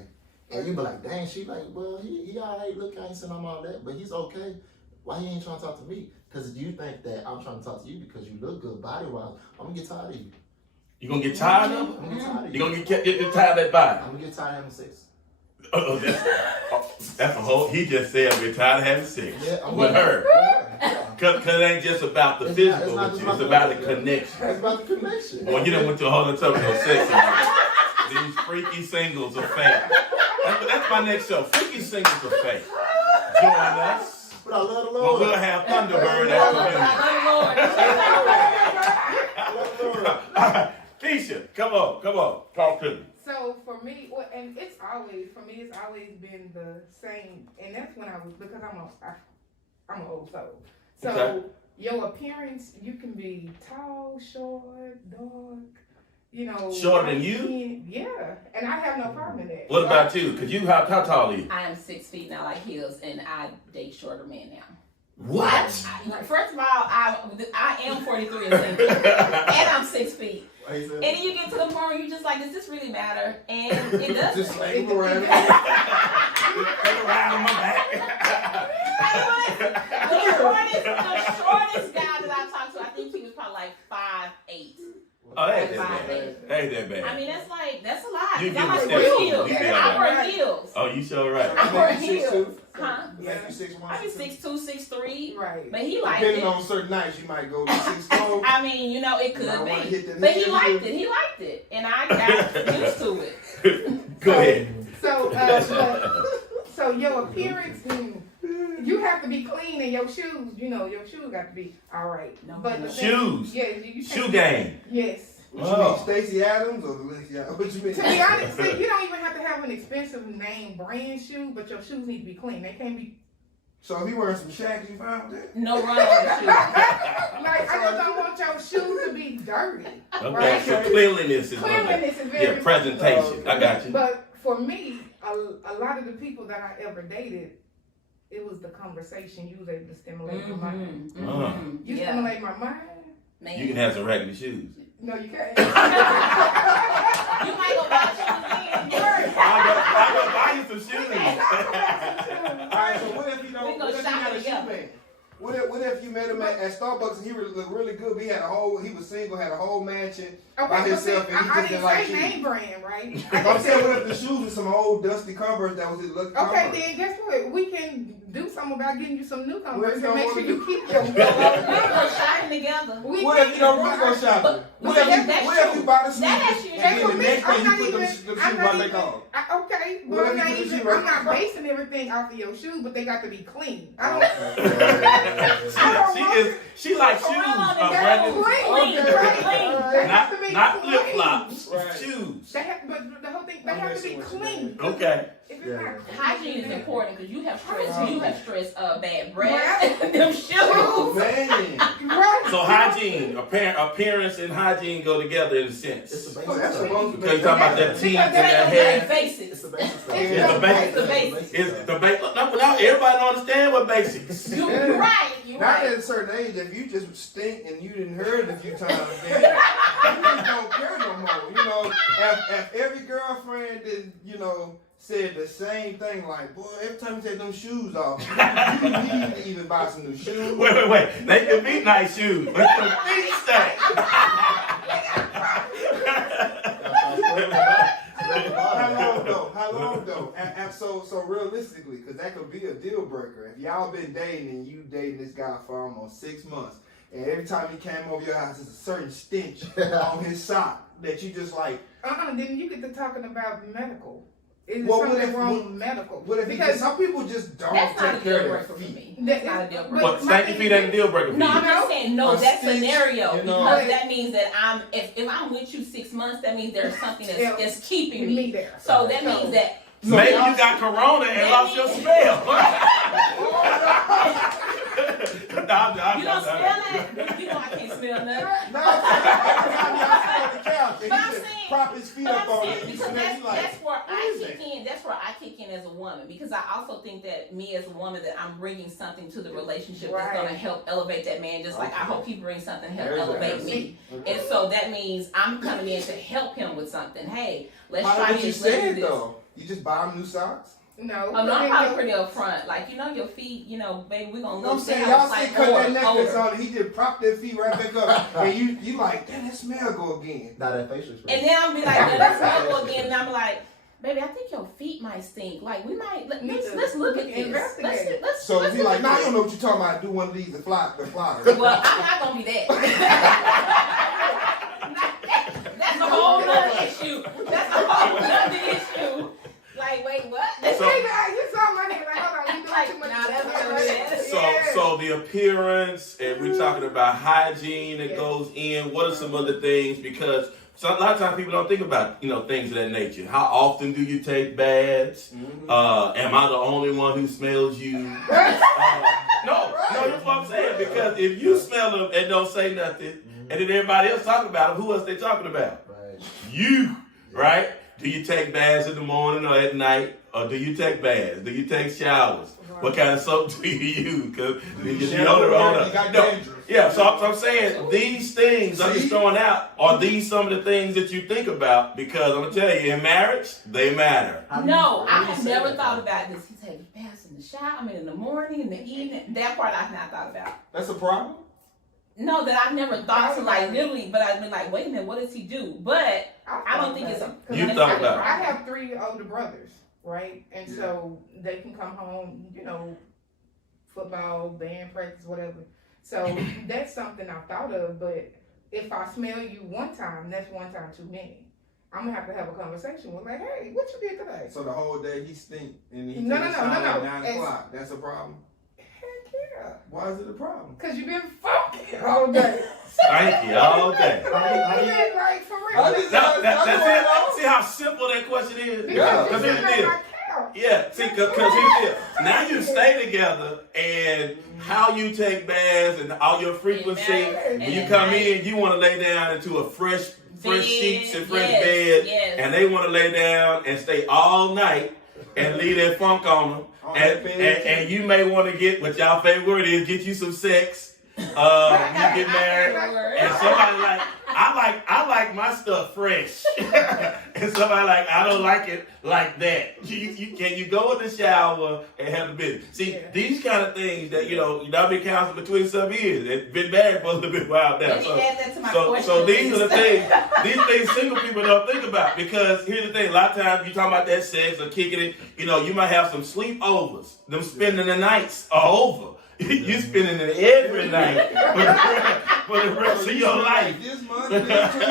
And you be like, dang, she like, well, he all right, look, I ain't saying I'm all that, but he's okay. Why he ain't trying to talk to me? Because you think that I'm trying to talk to you because you look good body-wise. I'm going to get tired of you. You gonna get tired of I'm it? going to get tired of You you. gonna get tired of that body? I'm going to get tired of having sex. Oh, that's a whole. He just said we're tired of having sex with her. Yeah. Cause it ain't just about the It's physical, not with just you. It's about about the the- connection. It's about the connection. Well, you done went to a whole other topic of sex. These freaky singles are fake. That's my next show. Freaky singles are fake. Join us. But I love the Well, Lord. we'll have Thunderbird at the venue. Keisha, come on, talk to me. So for me, and it's always been the same, and that's when I was, because I'm an old soul. So Okay. your appearance, you can be tall, short, dark, you know. Shorter than you? skin. Yeah, and I have no problem in that. What about you? Cause you, how tall are you? I am 6 feet and I like heels, and I date shorter men now. What? First of all, I am 43 and single, and I'm 6 feet. And then you get to the point where you just like, does this really matter? And it doesn't. Just like around. Take a ride on my back. The shortest guy that I talked to, I think he was probably like 5'8". Oh, that ain't that bad. That ain't that bad. I mean, that's a lot. You 'cause give I him wear steps. heels. You be all I right. wear heels. Oh, you sure right. I wear You 6'2"? heels. Huh? Yeah, you 6'1". I be 6'2", 6'3", Right. but he liked Depending it. on certain nights, you might go to 6'4". I mean, you know, it You might could wanna be, hit the but he knees. liked it. He liked it, and I got used to it. Go ahead. So your appearance, you have to be clean, and your shoes, your shoes got to be all right. No. But the Shoes. thing, you Shoe game. Yes. What you mean, Stacey Adams or what you mean? To be honest, see, you don't even have to have an expensive name brand shoe, but your shoes need to be clean. They can't be So if he wearing some Shaqs, you fine with that? No run on the shoes. like, I just don't want your shoes to be dirty. Okay, Right. so cleanliness is Cleanliness is very yeah, presentation. I got you. But for me, a lot of the people that I ever dated, it was the conversation. You was able to stimulate my mind. You Yeah. stimulate my mind? Man. You can have some regular shoes. No, you can't. You might go buy shoes again. I'll go buy you some shoes. Alright, so what if you don't? We go What if you shopping got a shoe together. man? What if you met him at Starbucks and he looked really good, but he was single, had a whole mansion by Okay, but see, himself, and he I just didn't didn't like say shoes? name brand, right? I'm saying, what if the shoes were some old dusty Converse that was his lucky Okay, Converse? then guess what? We can do something about getting you some new What Converse if and make y'all sure wanna you keep your. We go shopping together. What if you don't really go shopping? What if you buy the shoes That's and true. then the next day I'm you not put them even- shoes I'm not right back even- on? Okay, What but if I'm not you basing, she right. I'm not basing everything off of your shoes, but they got to be clean. I don't. She likes shoes, Brandon. Clean, Okay. right? They have to be Not clean. flip flops, Right. shoes. But the whole thing, they I'm have to be messing with you, clean. Okay. If it's Yeah. not clean, Hygiene is then- important because you have stress. Right. You have stress, bad breath, Breath. them shoes. Man. Right. So hygiene, appearance and hygiene go together in a It's sense. the basic Oh, that's stuff. supposed to Because you're talking about that teeth and that That's hair. basics. It's the basic stuff. It's It's the basics. the basics. It's the basics. Now everybody don't understand what basics. You're right. You're Not right. at a certain age, if you just stink and you didn't heard it a few times, then you just don't care no more. You know, if every girlfriend that, you know, said the same thing, like, boy, every time you take them shoes off, you need to even buy some new shoes. Wait. They can be nice shoes, but the feet stink. How long though? And so realistically, because that could be a deal breaker. If y'all been dating and you dating this guy for almost 6 months, and every time he came over your house, there's a certain stench on his sock that you just like. Then you get to talking about medical. Is Well, there what something if- wrong with medical? What if because some people just don't That's not a take deal care of breaker their for feet. me. That- That's not a deal breaker. But stanky feet ain't a deal breaker for No, you. I'm just saying no. A That stench, scenario you know. because that means that if I'm with you 6 months, that means there's something that's keeping me. there. So that means that Maybe you got corona and lost your smell. you don't smell that. You know I can't smell nothing. No, I'm on the couch and But he I'm just saying- prop his feet But up I'm on saying it. because And that's, like, that's where what I is kick it? in. That's where I kick in as a woman because I also think that me as a woman that I'm bringing something to the relationship that's Right. going to help elevate that man. Just like I hope he brings something to help There's elevate that. me. And so that means I'm coming in to help him with something. Hey, let's How try did you this. Let's say do it this. though? You just buy him new socks? No. Oh, no, I'm Then probably you- pretty upfront. Like, your feet, baby, we're going You to know what I'm look saying? down. Y'all It's see like cut that odor, necklace odor. on and he just propped their feet right back up. And you like, damn, that smell go again. Not that facial expression. And then I'll be like, let's go again. And I'm like, baby, I think your feet might stink. Like, we might, let's look at this. Investigate. Let's So let's he like, look no, at I don't this. know what you're talking about. Do one of these, the flotter. Well, I'm not going to be that. That's a whole nother issue. That's a whole nother issue. Like, wait, what? So- You saw my name. Like, hold on, you doing Like, too much. nah, that's what it is. So the appearance, and we're talking about hygiene that goes in. What are some other things? Because a lot of times people don't think about things of that nature. How often do you take baths? Am I the only one who smells you? No, that's what I'm saying. Because if you smell them and don't say nothing, and then everybody else talking about them, who else they talking about? Right. You, right? Do you take baths in the morning or at night? Or do you take baths? Do you take showers? What kind of soap do you use? Because you got dangerous. Yeah, so I'm saying these things I'm just throwing out are these some of the things that you think about because I'm gonna tell you in marriage they matter. No, I have never thought about this. He takes baths in the shower, in the morning, in the evening. That part I've not thought about. That's a problem? No, that I've never thought to like literally, but I've been like, wait a minute, what does he do? But I don't think it's a. You thought about it. I have 3 older brothers, right? And so they can come home, football, band practice, whatever. So that's something I thought of, but if I smell you one time, that's one time too many. I'm gonna have a conversation with like, hey, what you did today? So the whole day he stink and he No, takes no, a no, shower no, at no. 9 It's- o'clock. That's a problem? Heck yeah. Why is it a problem? Cause you've been funky all day. Thank you all day. You been like for real. I just- That's it. See how simple that question is? Yeah. Because Because here's you the been deal. on my couch. Yeah, see, because here's the deal. Now you stay together, and how you take baths and all your frequency. And When you at come night. in, you want to lay down into a fresh Bed, sheets and fresh yes, bed, yes. and they want to lay down and stay all night and leave that funk on them. On And, that bed, and you may want to get what y'all favorite word is, get you some sex. You get married, and somebody like, I like my stuff fresh, and somebody like, I don't like it like that. Can you go in the shower and have the business? See, these kind of things that y'all been counseling between some years. It's been married for a little bit while now. Let me add that to my question. So these are the things. These things single people don't think about because here's the thing. A lot of times you talking about that sex or kicking it. You might have some sleepovers. Them spending the nights are over. You spending it every night for the rest of your life. This month, next week.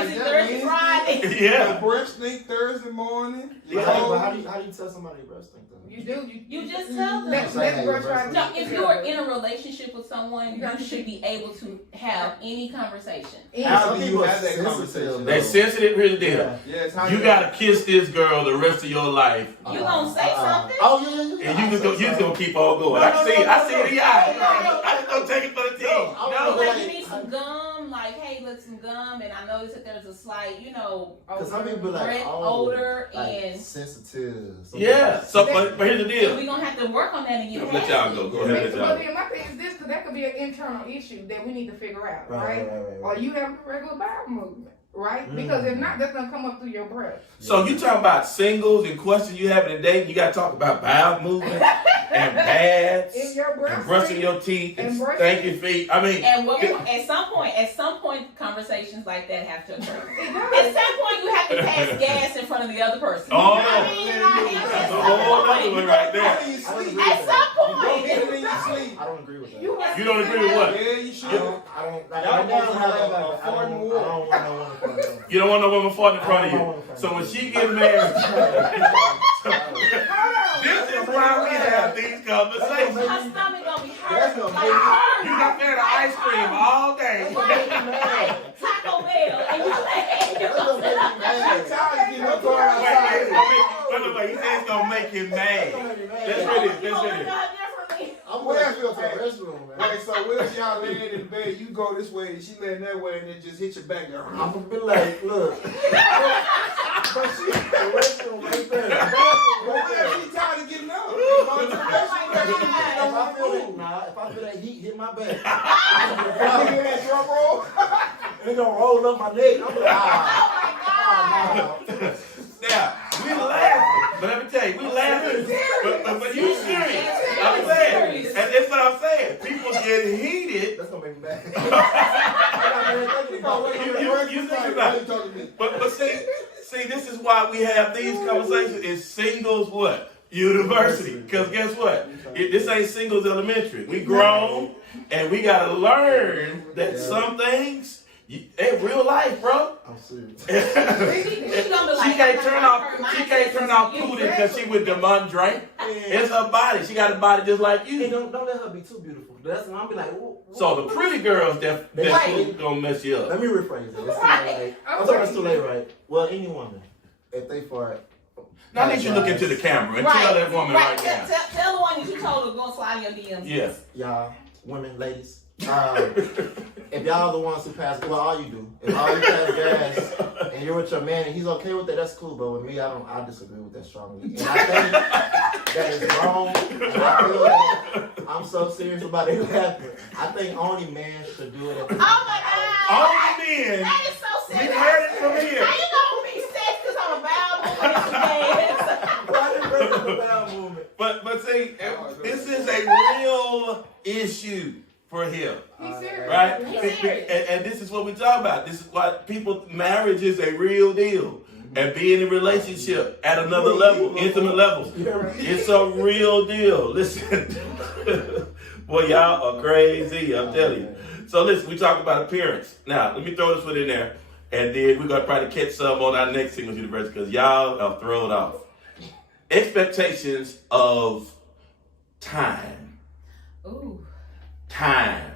Is it Thursday, Friday? Yeah. The breath stink Thursday morning. But how do you tell somebody your breast stink though? You do. You just tell them. Let's Say, brush hey, right. No, if you are in a relationship with someone, you should be able to have any conversation. How Some do you people have that sensitive, conversation? though. They sensitive. Here's the deal. Yeah. Yes, how You gotta kiss this girl the rest of your life, You gonna say something? Oh yeah. and you just gonna keep on going. I see it in your eyes. I just gonna take it for the team. No. Like you need some gum, like hey, look, some gum, and I noticed that there's a slight, Because some people be like, breath oh, odor, like and sensitive. Some Yeah. people- So, but here's the deal. we gonna have to work on that and get Let y'all go. Go ahead. Let y'all But go. then my thing is this, because that could be an internal issue that we need to figure out, Right. Or you have a regular bowel movement, right? Because if not, that's gonna come up through your breath. So you talking about singles and questions you having a date? You gotta talk about bowel movement and baths If your breath and brushing stink, your teeth and and brushing- stinking your feet. I mean, And at some point, conversations like that have to occur. it At does. some point, you have to pass gas in front of the other person. Oh. I mean, that's a whole other one right there. How do you sleep? At some Don't hit point. it in your sleep. I don't agree with that. You don't agree with what? Yeah, you should. I don't. Like, Y'all right now, both I have a don't farting want wall. no one in front of me. You don't want no woman farting in front of I don't you. want no So when farting. she get married, Hold this is why we have these conversations. My stomach gonna be That's hurt. gonna Like make me- hurt. You got there the ice cream all day. Right. Taco Bell. And you That's gonna make me I'm mad. tired of getting up going Wait, outside. he said it's gonna make him mad. Let's You read it. gonna Let's look read it. out differently. I'm gonna have to go to the restroom, man. Wait, so what if y'all laying in the bed, you go this way, and she laying that way, and then just hit your back? I'm gonna be like, look. But she, the restroom right there. The bathroom But right what there. if she tired of getting up? You go to the restroom, God. If I feel that heat hit my back, you hear that drum roll? it gonna roll up my neck. I'm like, Now, we laughing, but let me tell you, we laughing, but you serious. I'm saying, and that's what I'm saying. People get heated, that's gonna make me mad. I got thinking about it. you think about it. But see, this is why we have these conversations. It's singles what? University. Because guess what? This ain't singles elementary. We grown, and we gotta learn that some things, in real life, bro. I'm serious. She can't turn off Putin because she with Demondre. It's her body. She got a body just like Hey, you. don't let her be too beautiful. That's when I'll be like, ooh, So the pretty girls that Wait. gonna mess you up. Let me rephrase it. It's too late. I'm sorry, it's too late, right? Well, any woman, if they fart. Now I need you to look into the camera and tell that woman right now. Tell the one that you told to go slide in your DMs. Yeah. Y'all, women, ladies, if y'all the ones who pass, well, all you do, if all you pass gas and you're with your man and he's okay with that, that's cool. But with me, I disagree with that strongly. And I think that is wrong. And I feel that I'm so serious about it happening. I think only men should do it. At the Oh my God. Only men. That is so We serious. heard it from here. How you gonna be sex because I'm a bowel Why did break up the bowel movement? But see, this is a real issue for him. He's serious. Right? He's serious. And this is what we talk about. This is why marriage is a real deal. And being in a relationship at another level, intimate level. It's a real deal. Listen. Boy, y'all are crazy, I'm telling you. So listen, we talk about appearance. Now, let me throw this one in there. And then we're going to try to catch some on our next Singles University because y'all are thrown off. Expectations of time. Ooh. Time.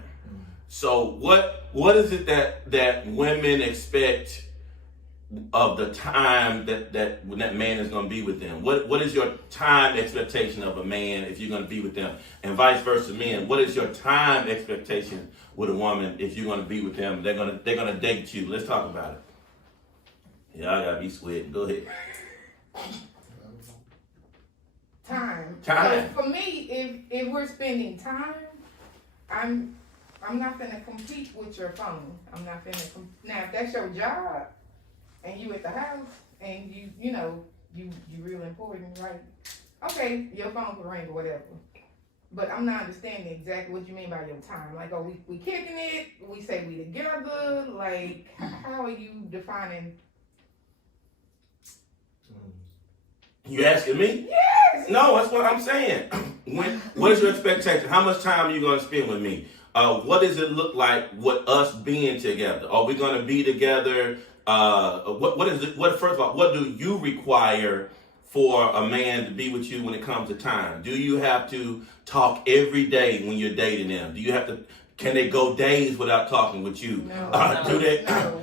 So what is it that women expect of the time that when that man is going to be with them? What is your time expectation of a man if you're going to be with them, and vice versa, men? What is your time expectation with a woman if you're going to be with them? They're gonna date you. Let's talk about it. Y'all gotta be sweating. Go ahead. Time. Time. So for me, if we're spending time, I'm not gonna compete with your phone. I'm not gonna now if that's your job and you at the house and you know you real important, right? Okay, your phone can ring or whatever. But I'm not understanding exactly what you mean by your time. Like, oh, we kicking it, we say we together, like how are you defining? You asking me? Yes. No, that's what I'm saying. What is your expectation? How much time are you gonna spend with me? what does it look like with us being together? Are we going to be together? What is it? What first of all, what do you require for a man to be with you when it comes to time? Do you have to talk every day when you're dating them? Do you have to? Can they go days without talking with you? No. Do they? No.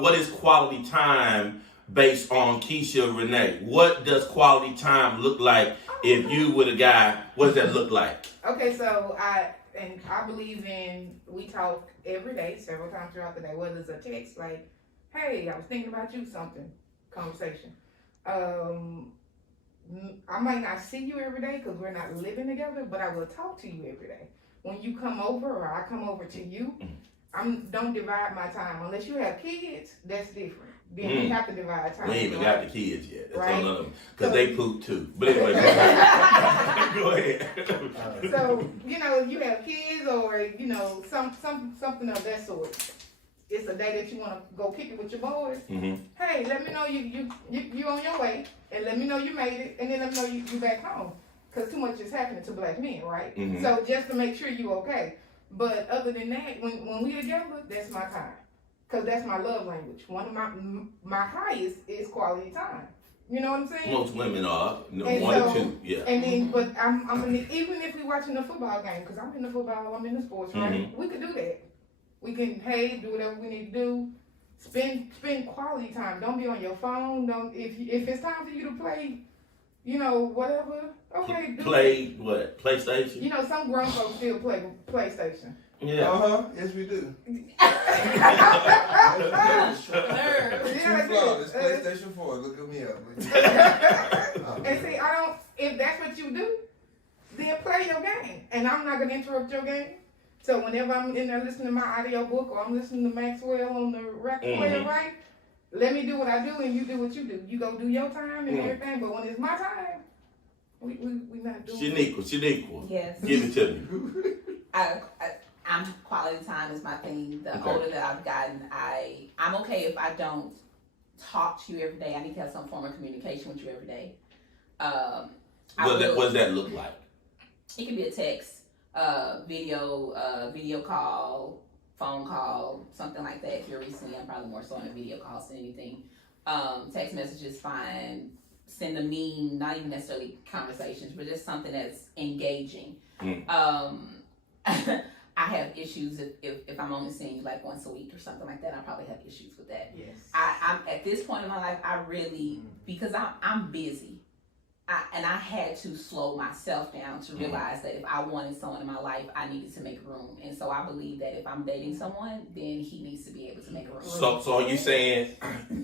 What is quality time based on Keisha Renee? What does quality time look like if you with a guy? What does that look like? Okay, so I believe in, we talk every day, several times throughout the day, whether it's a text like, hey, I was thinking about you, something, conversation. I might not see you every day because we're not living together, but I will talk to you every day. When you come over or I come over to you, don't divide my time. Unless you have kids, that's different. Then we have to divide time. We ain't even got the kids yet. That's Right. on them. Because they poop too. But anyway, go ahead. So, if you have kids or, something of that sort, it's a day that you want to go kick it with your boys. Mm-hmm. Hey, let me know you on your way, and let me know you made it, and then let me know you back home. Because too much is happening to black men, right? Mhm. So just to make sure you okay. But other than that, when we together, that's my time. Because that's my love language. One of my highest is quality time. You know what I'm saying? Most women are. No, And one or so- two. Yeah. And then, but even if we're watching a football game, because I'm in the football, I'm in the sports, right? We could do that. We can, do whatever we need to do. Spend quality time. Don't be on your phone. If it's time for you to play, whatever. Okay, do Play what? PlayStation? it. Some grown folks still play PlayStation. Yeah. Yes, we do. Nerd. True flawless. PlayStation 4. Look at me up. And see, if that's what you do, then play your game. And I'm not going to interrupt your game. So whenever I'm in there listening to my audio book or I'm listening to Maxwell on the record player, right? Let me do what I do and you do what you do. You go do your time and everything. But when it's my time, we not doing it. Shaniqua. Yes. Give it to me. I'm quality time is my thing. The Okay. older that I've gotten, I'm okay if I don't talk to you every day. I need to have some form of communication with you every day. What does that look like? It can be a text, video call, phone call, something like that. If you're recently, I'm probably more so on a video call than anything. Text messages fine. Send a meme, not even necessarily conversations, but just something that's engaging. I have issues if I'm only seeing you like once a week or something like that. I probably have issues with that. Yes. I'm at this point in my life, I really, because I'm busy, and I had to slow myself down to realize that if I wanted someone in my life, I needed to make room. And so I believe that if I'm dating someone, then he needs to be able to make room. So are you saying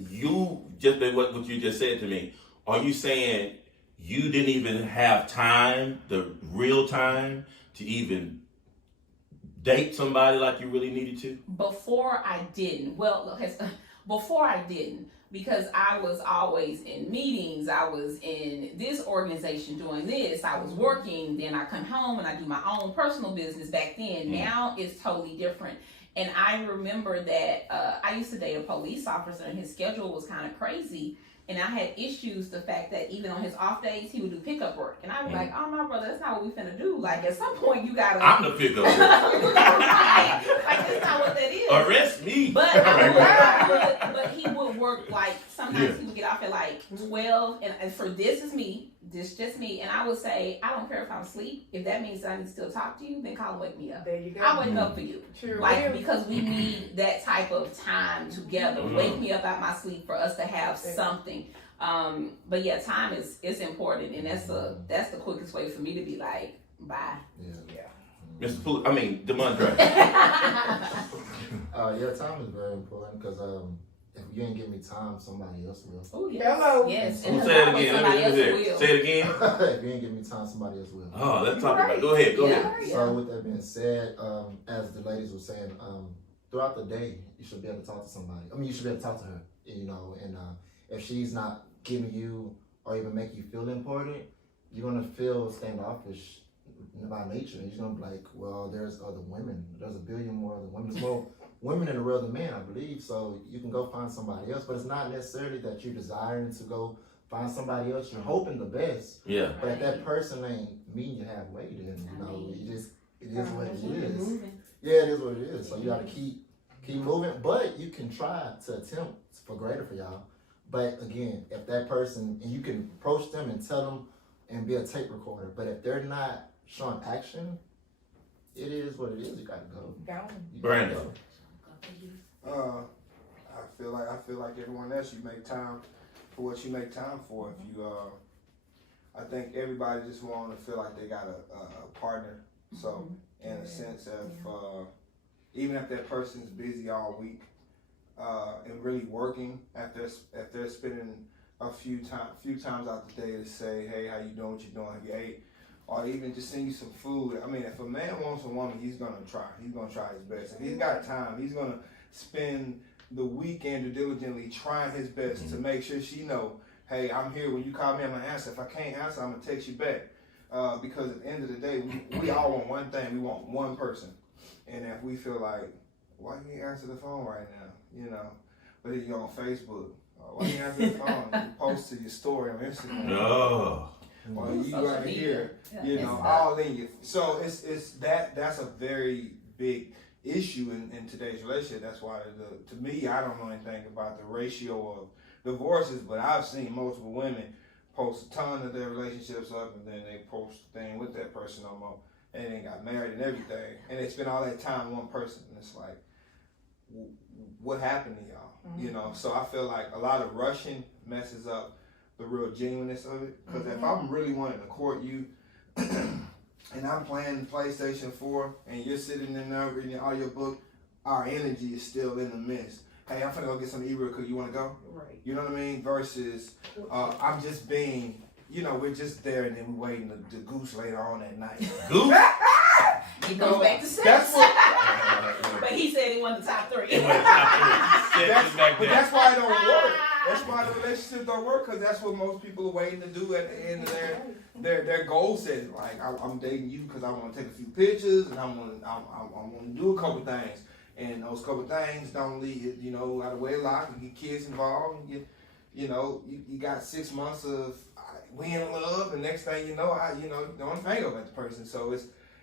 you just what you just said to me? Are you saying you didn't even have time, the real time, to even date somebody like you really needed to? Before I didn't. Before I didn't, because I was always in meetings. I was in this organization doing this. I was working. Then I come home and I do my own personal business back then. Now it's totally different. And I remember that I used to date a police officer and his schedule was kind of crazy. And I had issues, the fact that even on his off days, he would do pickup work. And I was like, oh, no, brother, that's not what we finna do. Like, at some point, you gotta... I'm the pickup. Like, that's not what that is. Arrest me. But he would work, like, sometimes he would get off at, like, 12. And for this is me, this just me. And I would say, I don't care if I'm asleep. If that means that I need to still talk to you, then call and wake me up. There you go. I'll wake up for you. Sure Like, will. because we need that type of time together. Wake me up out my sleep for us to have something. But yeah, time is important, and that's the quickest way for me to be like, bye. Yeah. Mr. Poole, DeMondre. Yeah, time is very important because if you ain't give me time, somebody else will. Oh yes. Hello. Yes. Say it again. Somebody else Let me will. say it again. If you ain't give me time, somebody else will. Oh, let's talk about it. Go ahead. Go ahead. Yeah. So with that being said, as the ladies were saying, throughout the day, you should be able to talk to somebody. I mean, you should be able to talk to her, and if she's not giving you or even make you feel important, you're gonna feel standoffish by nature. You're gonna be like, well, there's other women. There's a billion more other women. There's more women in the world than men, I believe. So you can go find somebody else, but it's not necessarily that you're desiring to go find somebody else. You're hoping the best. Yeah. But if that person ain't meeting you halfway, then you just it is what it Keep it is. moving. Yeah, it is what it is. So you gotta keep moving, but you can try to attempt for greater for y'all. But again, if that person, and you can approach them and tell them and be a tape recorder, but if they're not showing action, it is what it is. You gotta go. Gone. You gotta Brandon. go. I feel like everyone else, you make time for what you make time for. If you, I think everybody just want to feel like they got a partner. So in a sense of, even if that person's busy all week, and really working, if they're spending a few times out the day to say, hey, how you doing? What you doing? Have you ate? Or even just send you some food. I mean, if a man wants a woman, he's gonna try. He's gonna try his best. If he's got time, he's gonna spend the weekend diligently trying his best to make sure she know, hey, I'm here. When you call me, I'm gonna answer. If I can't answer, I'm gonna text you back. Because at the end of the day, we all want one thing. We want one person. And if we feel like, why you ain't answer the phone right now? You know, but then you're on Facebook. Why you answer the phone? You post to your story on Instagram. No. Or you Social right media. here, Yeah, you it's know, stuff. all in you. So it's that's a very big issue in today's relationship. That's why to me, I don't know anything about the ratio of divorces, but I've seen multiple women post a ton of their relationships up, and then they post a thing with that person no more, and they got married and everything, and they spend all that time with one person, and it's like, what happened to y'all? You know, so I feel like a lot of rushing messes up the real genuineness of it. Because if I'm really wanting to court you, and I'm playing PlayStation 4, and you're sitting in there reading all your book, our energy is still in the midst. Hey, I'm finna go get some E real quick. You wanna go? Right. You know what I mean? Versus, I'm just being, you know, we're just there and then we're waiting the goose later on at night. Goose? He goes back to sex. That's what. But he said he won the top 3. It went top 3. Sex is back But there. that's why it don't work. That's why the relationship don't work, because that's what most people are waiting to do at the end of their goal setting. Like, I'm dating you because I want to take a few pictures and I want to do a couple things, and those couple things don't lead, you know, out of wedlock. You get kids involved, and you got 6 months of we in love, and next thing you know, you don't hang up at the person. So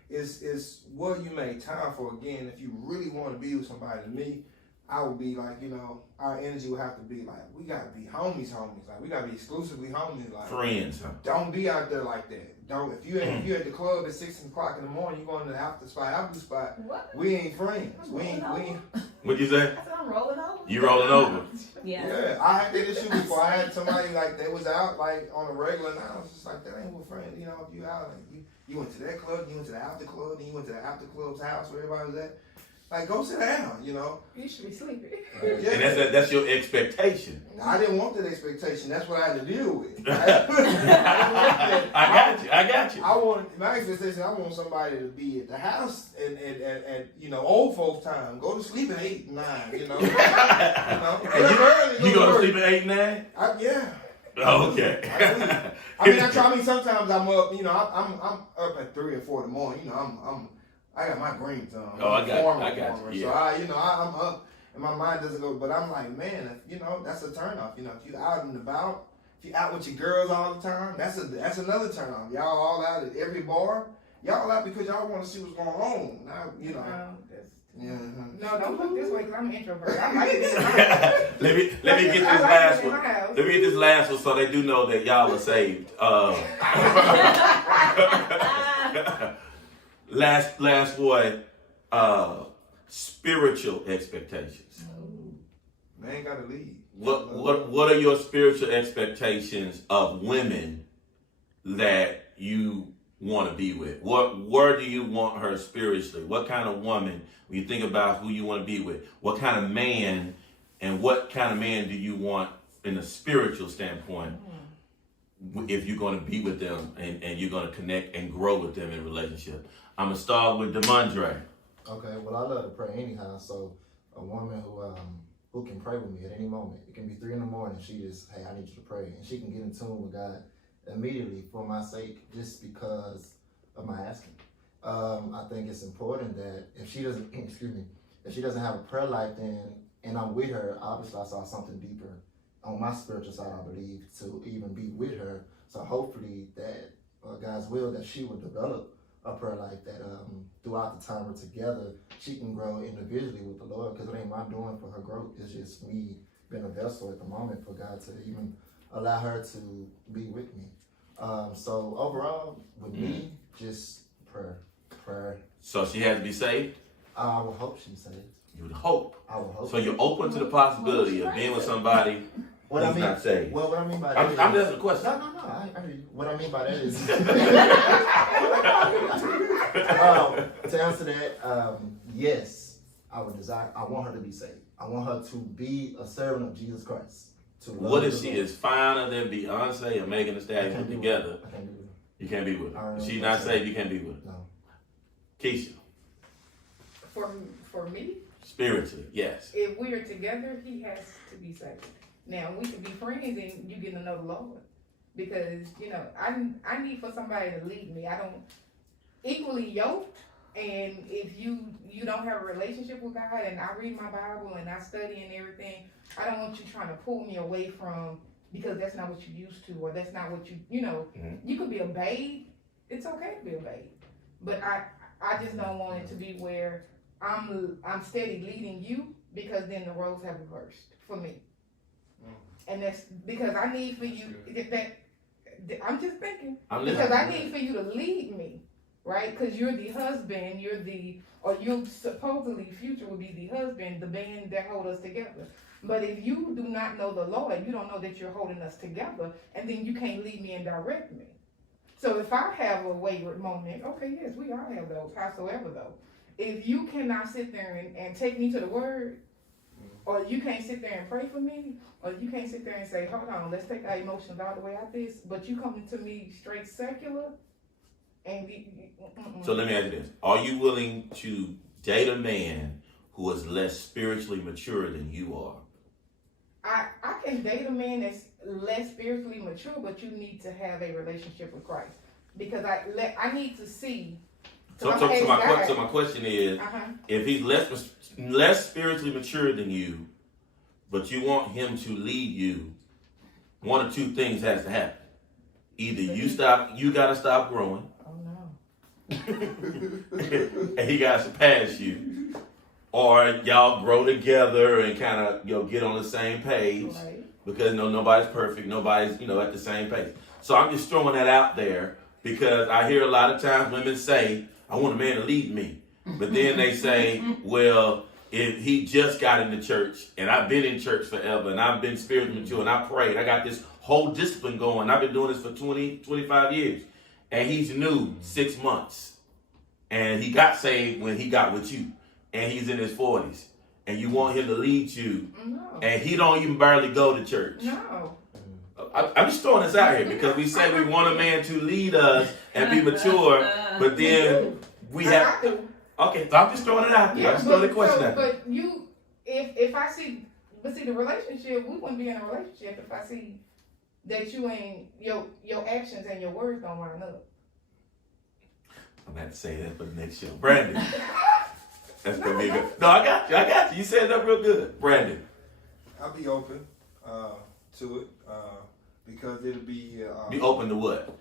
it's what you make time for. Again, if you really want to be with somebody, to me, I would be like, you know, our energy would have to be like, we gotta be homies. Like, we gotta be exclusively homies. Like, Friends, huh? don't be out there like that. Don't if you at the club at 6 o'clock in the morning, you going to the after spot. What? We ain't friends. We ain't. What'd you say? I said I'm rolling over. You rolling over? Yeah. Yeah, I had that issue before. I had somebody like that was out like on a regular, and I was just like, that ain't what friends. You know, if you out, like, you went to that club, you went to the after club, then you went to the after club's house where everybody was at. Like, go sit down, you know. You should be sleeping. Yeah. And that's your expectation. I didn't want that expectation. That's what I had to deal with. I got you. I want my expectation. I want somebody to be at the house at you know, old folks time. Go to sleep at 8, 9. You know. You go to sleep at 8, 9? Yeah. Oh, okay. I mean, sometimes I'm up. You know, I'm up at 3 or 4 in the morning. You know, I got my green thumb. Oh, I got you. So I'm up, and my mind doesn't go. But I'm like, man, you know, that's a turnoff. You know, if you out and about, if you out with your girls all the time, that's another turnoff. Y'all all out at every bar. Y'all out because y'all want to see what's going on. Now, you know. Yeah. No, don't look this way because I'm an introvert. I like it. Let me get this last one. Let me get this last one so they do know that y'all are saved. Last one. Spiritual expectations. Man gotta lead. What are your spiritual expectations of women that you want to be with? Where do you want her spiritually? What kind of woman, when you think about who you want to be with, what kind of man, and what kind of man do you want in a spiritual standpoint if you're going to be with them and you're going to connect and grow with them in a relationship? I'm going to start with Demondre. Okay, well, I love to pray anyhow, so a woman who can pray with me at any moment. It can be 3 in the morning, she just, hey, I need you to pray, and she can get in tune with God immediately for my sake, just because of my asking. I think it's important that if she doesn't, if she doesn't have a prayer life, then, and I'm with her, obviously I saw something deeper on my spiritual side, I believe, to even be with her. So hopefully that God's will that she would develop a prayer life that throughout the time we're together, she can grow individually with the Lord, because it ain't my doing for her growth. It's just me being a vessel at the moment for God to even allow her to be with me. So overall, with me, just prayer. So she has to be saved? I would hope she's saved. You would hope. I would hope. So you're open to the possibility of being with somebody What I who's mean, not saved? well, what I mean by that I'm just a question. No, I hear you. What I mean by that is, to answer that, yes, I want her to be saved. I want her to be a servant of Jesus Christ. To love What if the she Lord. is finer than Beyonce and Megan Thee I Stallion can't put be with together? her. I can't be with her. You can't be with her. I don't If she's know. not saved, you can't be with her. No. Keisha, For me, spiritually, yes. if we are together, he has to be saved. Now we can be friends and you get to know the Lord, because I need for somebody to lead me. I don't equally yoked, and if you don't have a relationship with God, and I read my Bible and I study and everything, I don't want you trying to pull me away from, because that's not what you used to, or that's not what you could be a babe. It's okay to be a babe, but I just don't want it to be where I'm steady leading you, because then the roles have reversed for me. And that's because I need for you that I'm just thinking, I'm because listening. I need for you to lead me, right? Because you're the husband, you're supposedly future will be the husband, the band that hold us together. But if you do not know the Lord, you don't know that you're holding us together, and then you can't lead me and direct me. So if I have a wayward moment, okay, yes, we all have those, howsoever though. If you cannot sit there and take me to the word, or you can't sit there and pray for me, or you can't sit there and say, hold on, let's take our emotions all the way out this, but you coming to me straight secular, and So let me ask you this. Are you willing to date a man who is less spiritually mature than you are? I can date a man that's less spiritually mature, but you need to have a relationship with Christ, because I need to see. So my question is, if he's less spiritually mature than you, but you want him to lead you, one or two things has to happen. Either you gotta stop growing, Oh no. and he got to pass you, or y'all grow together and kind of get on the same page. Right. Because nobody's perfect, nobody's at the same pace. So I'm just throwing that out there, because I hear a lot of times women say, I want a man to lead me. But then they say, well, if he just got into church, and I've been in church forever, and I've been spiritually mature, and I prayed, I got this whole discipline going. I've been doing this for 20, 25 years. And he's new 6 months. And he got saved when he got with you. And he's in his 40s. And you want him to lead you. No. And he don't even barely go to church. No. I'm just throwing this out here, because we say we want a man to lead us and be mature, but then we have. I do. Okay, so I'm just throwing it out there. I'm just throwing the question out there. But if I see, the relationship, we wouldn't be in a relationship if I see that you ain't, your actions and your words don't line up. I'm gonna have to say that for the next show. Brandon. That's gonna be good. No, I got you. You said that real good. Brandon. I'll be open to it because it'll be Be open to what?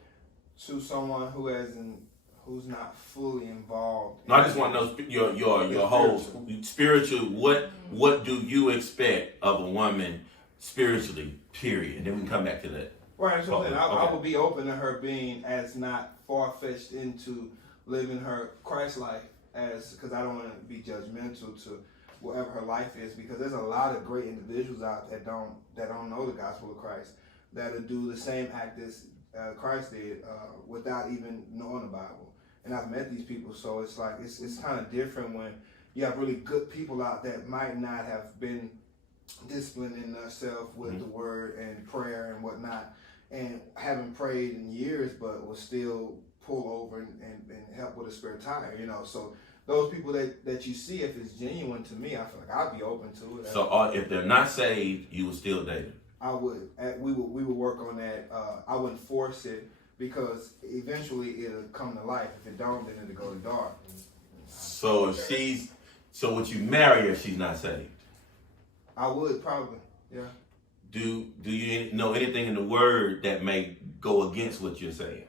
to someone who's not fully involved. No, I just want to know your whole spiritual. What do you expect of a woman spiritually? Period. And then we can come back to that. Right, so Okay. I would be open to her being as not far-fetched into living her Christ life, because I don't want to be judgmental to whatever her life is, because there's a lot of great individuals out that don't know the gospel of Christ, that'll do the same act as Christ did without even knowing the Bible. And I've met these people, so it's like it's kind of different when you have really good people out that might not have been disciplined in themselves with the word and prayer and whatnot, and haven't prayed in years, but will still pull over and help with a spare tire, So those people that you see, if it's genuine to me, I feel like I'd be open to it. So if they're not saved, you will still date them. I would. We would work on that. I wouldn't force it, because eventually it'll come to life. If it don't, then it'll go to dark. So would you marry her if she's not saved? I would probably, yeah. Do you know anything in the word that may go against what you're saying?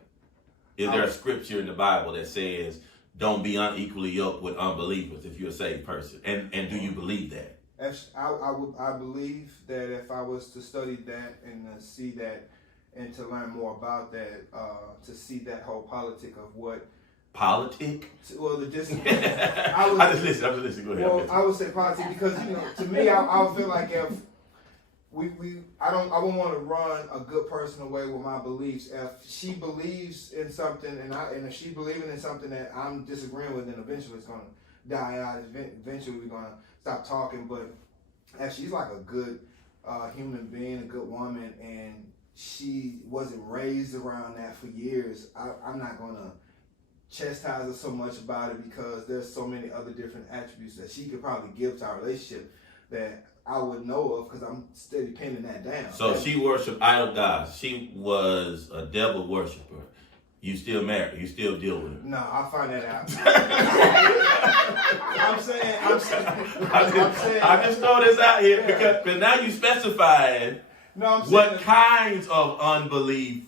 Is there a scripture in the Bible that says, don't be unequally yoked with unbelievers if you're a saved person? And do you believe that? I believe that if I was to study that and see that and to learn more about that, to see that whole politic of what Politic? well, just I'm just listening. Go ahead. well, I would say politic because to me, I feel like if I wouldn't want to run a good person away with my beliefs. If she believes in something and if she believing in something that I'm disagreeing with, then eventually it's gonna die out. Eventually we're gonna stop talking. But if she's like a good human being, a good woman, and she wasn't raised around that for years, I'm not gonna chastise her so much about it because there's so many other different attributes that she could probably give to our relationship that I would know of because I'm steady pinning that down. So she worshiped idol gods. She was a devil worshiper. You still married. You still deal with it. No, I'll find that out. I just throw this out here because now you specified what kinds of unbelief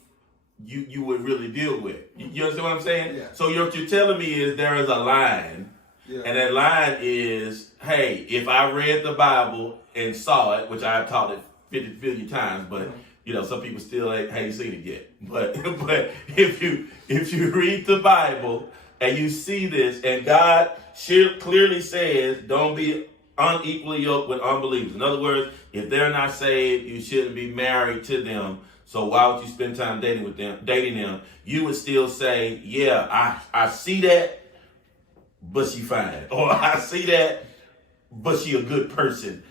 you would really deal with. You understand what I'm saying? Yeah. So what you're telling me is there is a line, and that line is, hey, if I read the Bible and saw it, which I've taught it 50 times, but some people still ain't seen it yet. But if you read the Bible and you see this, and God clearly says, don't be unequally yoked with unbelievers. In other words, if they're not saved, you shouldn't be married to them. So why would you spend time dating them? You would still say, yeah, I see that, but she fine. Or I see that, but she a good person.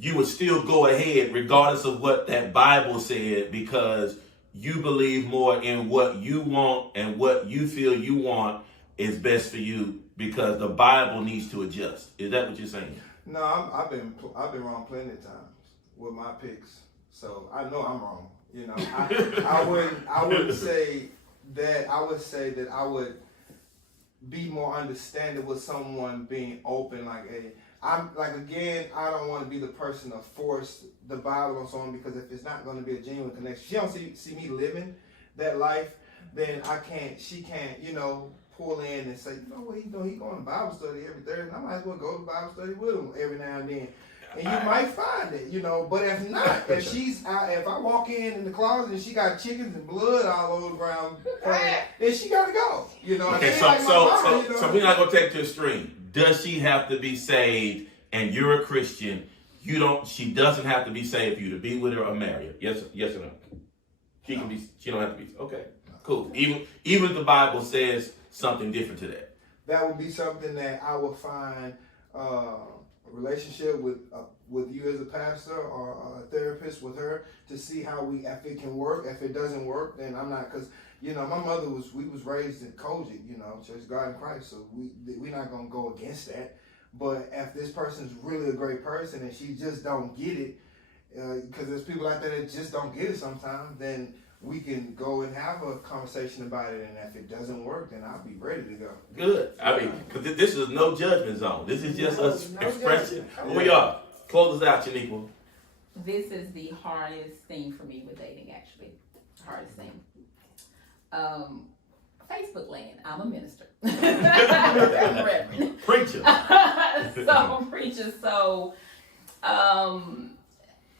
You would still go ahead regardless of what that Bible said because you believe more in what you want and what you feel you want is best for you because the Bible needs to adjust. Is that what you're saying? No, I've been wrong plenty of times with my picks, so I know I'm wrong. I wouldn't say that. I would say that I would be more understanding with someone being open. I don't want to be the person to force the Bible on someone because if it's not going to be a genuine connection, she don't see me living that life, then she can't, pull in and say, what he doing? He going to Bible study every Thursday. I might as well go to Bible study with him every now and then. And you might find it, but if not, if I walk in the closet and she got chickens and blood all over the ground, then she got to go, Okay, so we're not going to take it to a extreme. Does she have to be saved and you're a Christian? She doesn't have to be saved for you to be with her or marry her. Yes or no? She don't have to be. Okay, cool. Even if the Bible says something different to that. That would be something that I would find a relationship with you as a pastor or a therapist with her to see if it can work. If it doesn't work, then I'm not, because my mother was raised in Kojic, Church of God in Christ, so we're not gonna go against that. But if this person's really a great person and she just don't get it, because there's people out there that just don't get it sometimes, then we can go and have a conversation about it, and if it doesn't work, then I'll be ready to go. Good. Because this is no judgment zone. This is just us expressing who we are. Close us out, Shaniqua. This is the hardest thing for me with dating, actually. Hardest thing. Facebook land. I'm a minister. I'm a reverend. Preacher. Preacher. So, I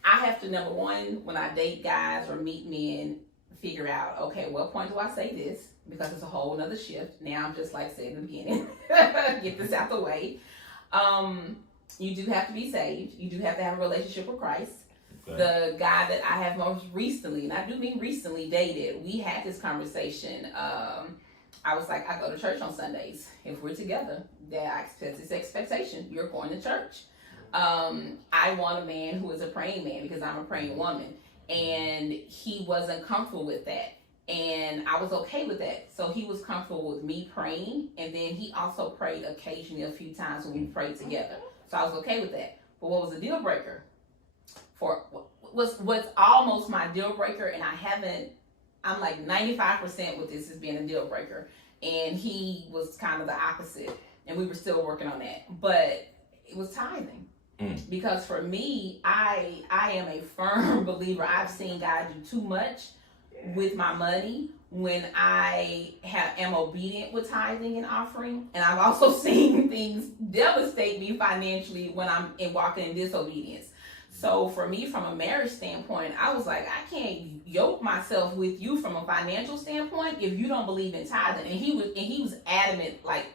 have to, number one, when I date guys or meet men, figure out, okay, what point do I say this? Because it's a whole nother shift. Now I'm just like saying in the beginning, get this out the way. You do have to be saved. You do have to have a relationship with Christ. Okay. The guy that I have most recently, and I do mean recently, dated, we had this conversation. I was like, I go to church on Sundays. If we're together, I expect this expectation. You're going to church. I want a man who is a praying man because I'm a praying woman. And he wasn't comfortable with that. And I was okay with that. So he was comfortable with me praying. And then he also prayed occasionally a few times when we prayed together. So I was okay with that. But what was a deal breaker? What's almost my deal breaker, and I'm like 95% with this as being a deal breaker. And he was kind of the opposite. And we were still working on that. But it was tithing. Because for me, I am a firm believer. I've seen God do too much with my money when I am obedient with tithing and offering, and I've also seen things devastate me financially when I'm walking in disobedience. So for me, from a marriage standpoint, I was like, I can't yoke myself with you from a financial standpoint if you don't believe in tithing. And he was adamant, like,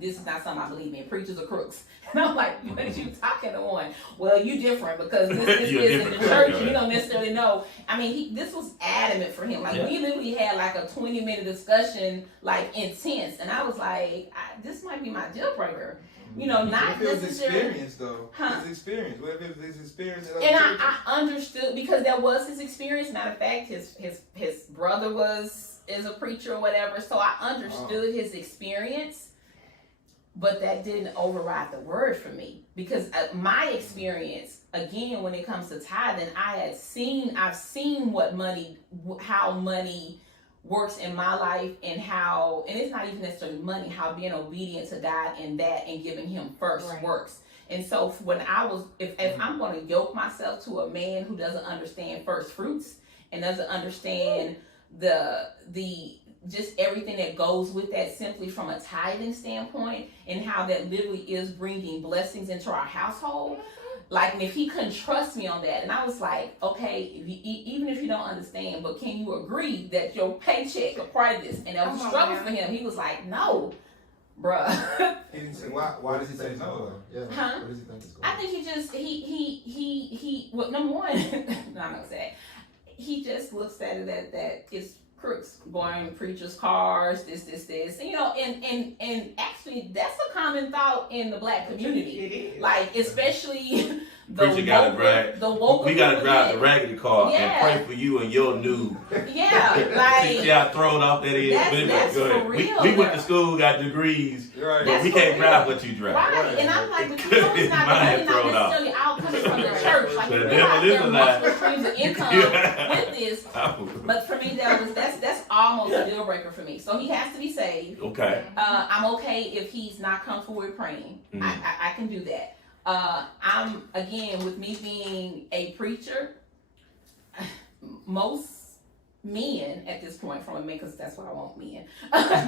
this is not something I believe in. Preachers are crooks. And I'm like, what are you talking on? Well, you different because this is in the church. You don't necessarily know. I mean, this was adamant for him. Like, we literally had like a 20-minute discussion, like intense. And I was like, this might be my deal breaker. You know, not what if necessarily. His experience, though. Huh? His experience. What if it was his experience? And I understood because that was his experience. Matter of fact, his brother is a preacher or whatever. So I understood his experience, but that didn't override the word for me because my experience, again, when it comes to tithing, I've seen how money works in my life and it's not even necessarily money, how being obedient to God in that and giving him first works. And so when if I'm going to yoke myself to a man who doesn't understand first fruits and doesn't understand the just everything that goes with that simply from a tithing standpoint and how that literally is bringing blessings into our household, like, if he couldn't trust me on that, and I was like, okay, even if you don't understand, but can you agree that your paycheck are part of this? And that was a struggle for him. He was like, no, bruh. He didn't say, why does he say no? Yeah. Huh? What does he think is going I think he well, number one, no, I'm not gonna say that. He just looks at it that it's crooks going preachers' cars, this, and, you know, and actually that's a common thought in the black community. It is. Like, especially Preacher gotta drive. We gotta drive the raggedy car and pray for you and your new. Yeah, like, See how thrown off that is. That's Go ahead. for real, We went to school, got degrees, Right. but we can't drive what you drive. right, and I'm like, but you know, it's not necessarily all coming from the church. Like, The we devil have is their a lie. multiple streams of income with this. But for me, that's almost a deal breaker for me. So he has to be saved. Okay. I'm okay if he's not comfortable with praying. I can do that. I'm, again, with me being a preacher, most men at this point, from a man, because that's what I want men.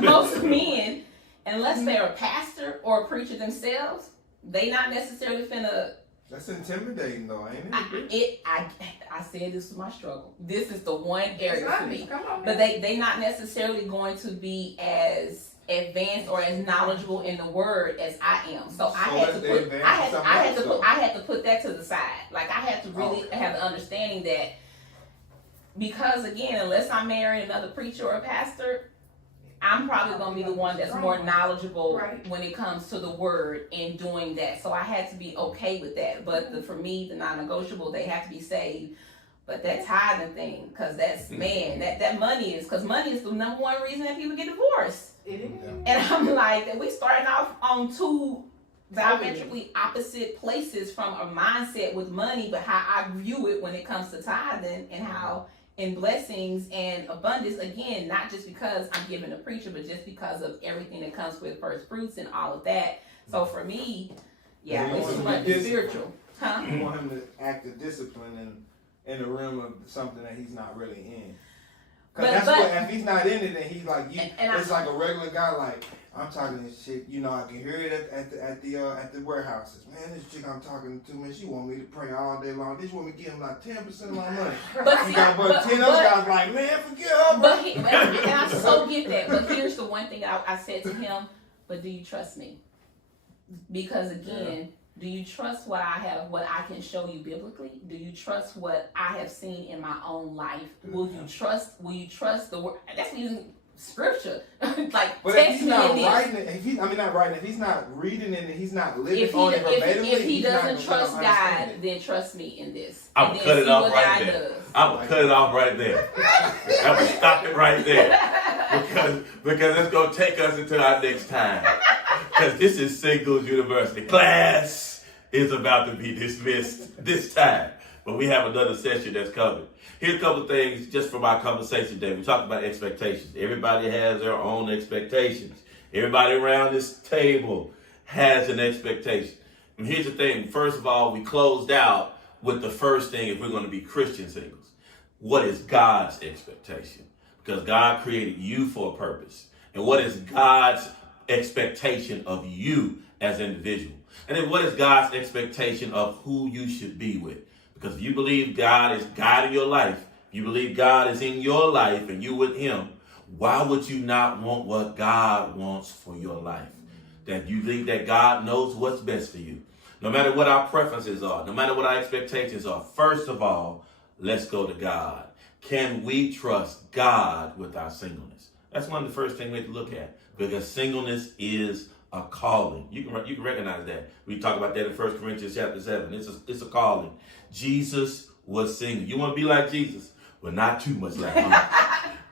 Most men, unless they're a pastor or a preacher themselves, they not necessarily finna. That's intimidating, though, ain't it? I said this was my struggle. This is the one area for me. Come on, But they not necessarily going to be as advanced or as knowledgeable in the word as I am. So I had to put that to the side. Like, I had to really have the understanding that, because again, unless I'm marrying another preacher or a pastor, I'm probably going to be the one that's more knowledgeable when it comes to the word and doing that. So I had to be okay with that. But for me, the non-negotiable, they have to be saved. But that tithing thing, because that's, man, that money is the number one reason that people get divorced. It is. And I'm like, that we starting off on two diametrically opposite places from a mindset with money, but how I view it when it comes to tithing and how in blessings and abundance, again, not just because I'm giving a preacher, but just because of everything that comes with first fruits and all of that. So for me, it's too much spiritual. Huh? You want him to act a discipline in the realm of something that he's not really in. Because if he's not in it, then he's like you. It's like a regular guy. Like, I'm talking this shit. You know, I can hear it at the warehouses. Man, this chick I'm talking to, man, she want me to pray all day long. This want me to give him like 10% of my money. But 10 other guys like, man, forget her, bro. And I so get that. But here's the one thing I said to him. But do you trust me? Because again. Do you trust what I can show you biblically? Do you trust what I have seen in my own life? Will you trust the word? That's even scripture. Like, but if he's not writing it, if he's not reading it and he's not living on it verbatimly, if he doesn't trust God, then trust me in this. I would cut it off right there. I would cut it off right there. I would stop it right there. Because it's going to take us into our next time. Because this is Singles University. Class is about to be dismissed this time. But we have another session that's coming. Here's a couple of things just from our conversation today. We talked about expectations. Everybody has their own expectations. Everybody around this table has an expectation. And here's the thing. First of all, we closed out with the first thing if we're going to be Christian singles. What is God's expectation? because God created you for a purpose. And what is God's expectation of you as an individual? And then what is God's expectation of who you should be with? Because if you believe God is guiding your life, you believe God is in your life and you with him, why would you not want what God wants for your life? That you think that God knows what's best for you. No matter what our preferences are, no matter what our expectations are, first of all, let's go to God. Can we trust God with our singleness? That's one of the first things we have to look at, because singleness is a calling. You can recognize that. We talk about that in 1 Corinthians chapter 7. It's a calling. Jesus was single. You want to be like Jesus, but not too much like him.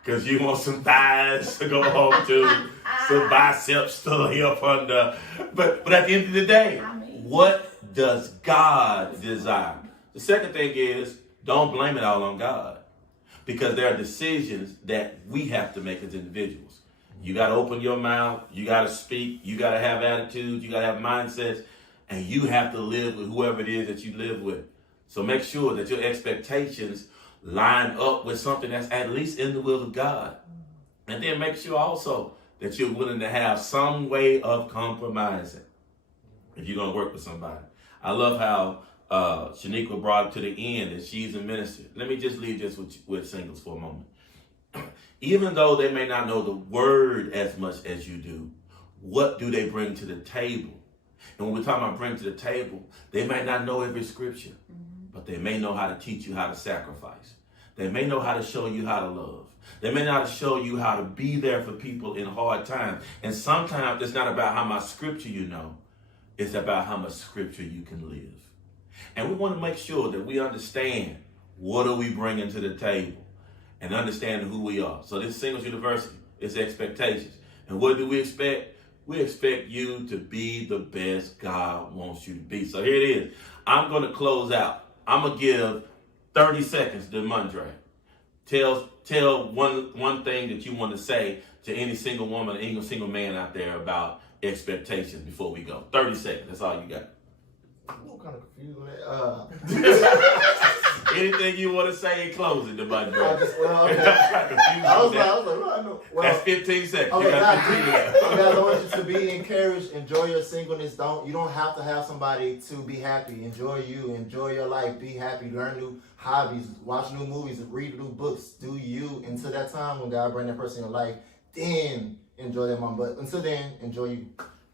Because you want some thighs to go home to, some biceps to lay up under. But at the end of the day, what does God desire? The second thing is, don't blame it all on God. Because there are decisions that we have to make as individuals. You got to open your mouth. You got to speak. You got to have attitudes. You got to have mindsets. And you have to live with whoever it is that you live with. So make sure that your expectations line up with something that's at least in the will of God. And then make sure also that you're willing to have some way of compromising if you're going to work with somebody. I love how Shaniqua brought it to the end that she's a minister. Let me just leave this with singles for a moment. Even though they may not know the word as much as you do, what do they bring to the table? And when we're talking about bring to the table, they might not know every scripture, but they may know how to teach you how to sacrifice. They may know how to show you how to love. They may know how to show you how to be there for people in hard times. And sometimes it's not about how much scripture you know. It's about how much scripture you can live. And we want to make sure that we understand what are we bringing to the table and understanding who we are. So this Singles University is expectations. And what do we expect? We expect you to be the best God wants you to be. So here it is. I'm going to close out. I'm going to give 30 seconds to Mondre. Tell one thing that you want to say to any single woman, any single man out there about expectations before we go. 30 seconds. That's all you got. I'm kind of confused on that. Anything you want to say in closing, Mondre? I was like, well, I know. Well, that's 15 seconds. Okay, You got 15 seconds. guys, I want you to be encouraged. Enjoy your singleness. You don't have to have somebody to be happy. Enjoy you. Enjoy your life. Be happy. Learn new hobbies. Watch new movies. Read new books. Do you. Until that time when God bring that person in your life, then enjoy that moment. But until then, enjoy you.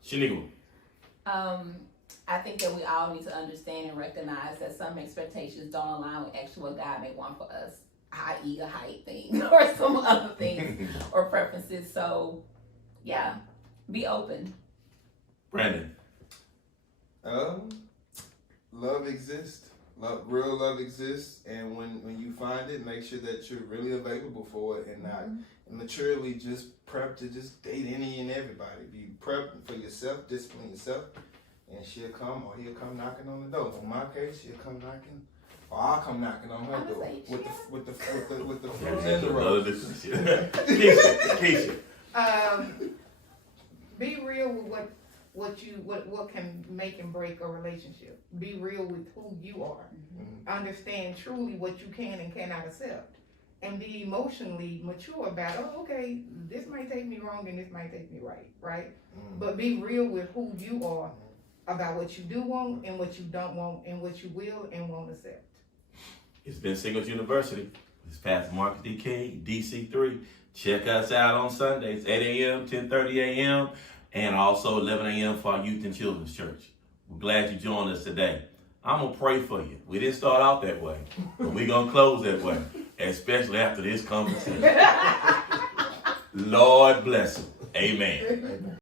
Shaniqua. I think that we all need to understand and recognize that some expectations don't align with actually what God may want for us, i.e. a height thing or some other things or preferences. So, yeah, be open. Brandon. Love exists. Real love exists, and when you find it, make sure that you're really available for it and not maturely just prep to just date any and everybody. Be prepped for yourself, discipline yourself, and she'll come or he'll come knocking on the door. In my case, she'll come knocking, or I'll come knocking on her door with the fruit and the roses. Keisha. Be real with what can make and break a relationship. Be real with who you are. Understand truly what you can and cannot accept. And be emotionally mature about, okay, this might take me wrong and this might take me right? But be real with who you are about what you do want and what you don't want and what you will and won't accept. It's been Singles University. This is Pastor Marcus D. King, DC3. Check us out on Sundays, 8 a.m., 10:30 a.m., and also 11 a.m. for our Youth and Children's Church. We're glad you joined us today. I'm going to pray for you. We didn't start out that way, but we're going to close that way, especially after this conversation. Lord bless them. Amen.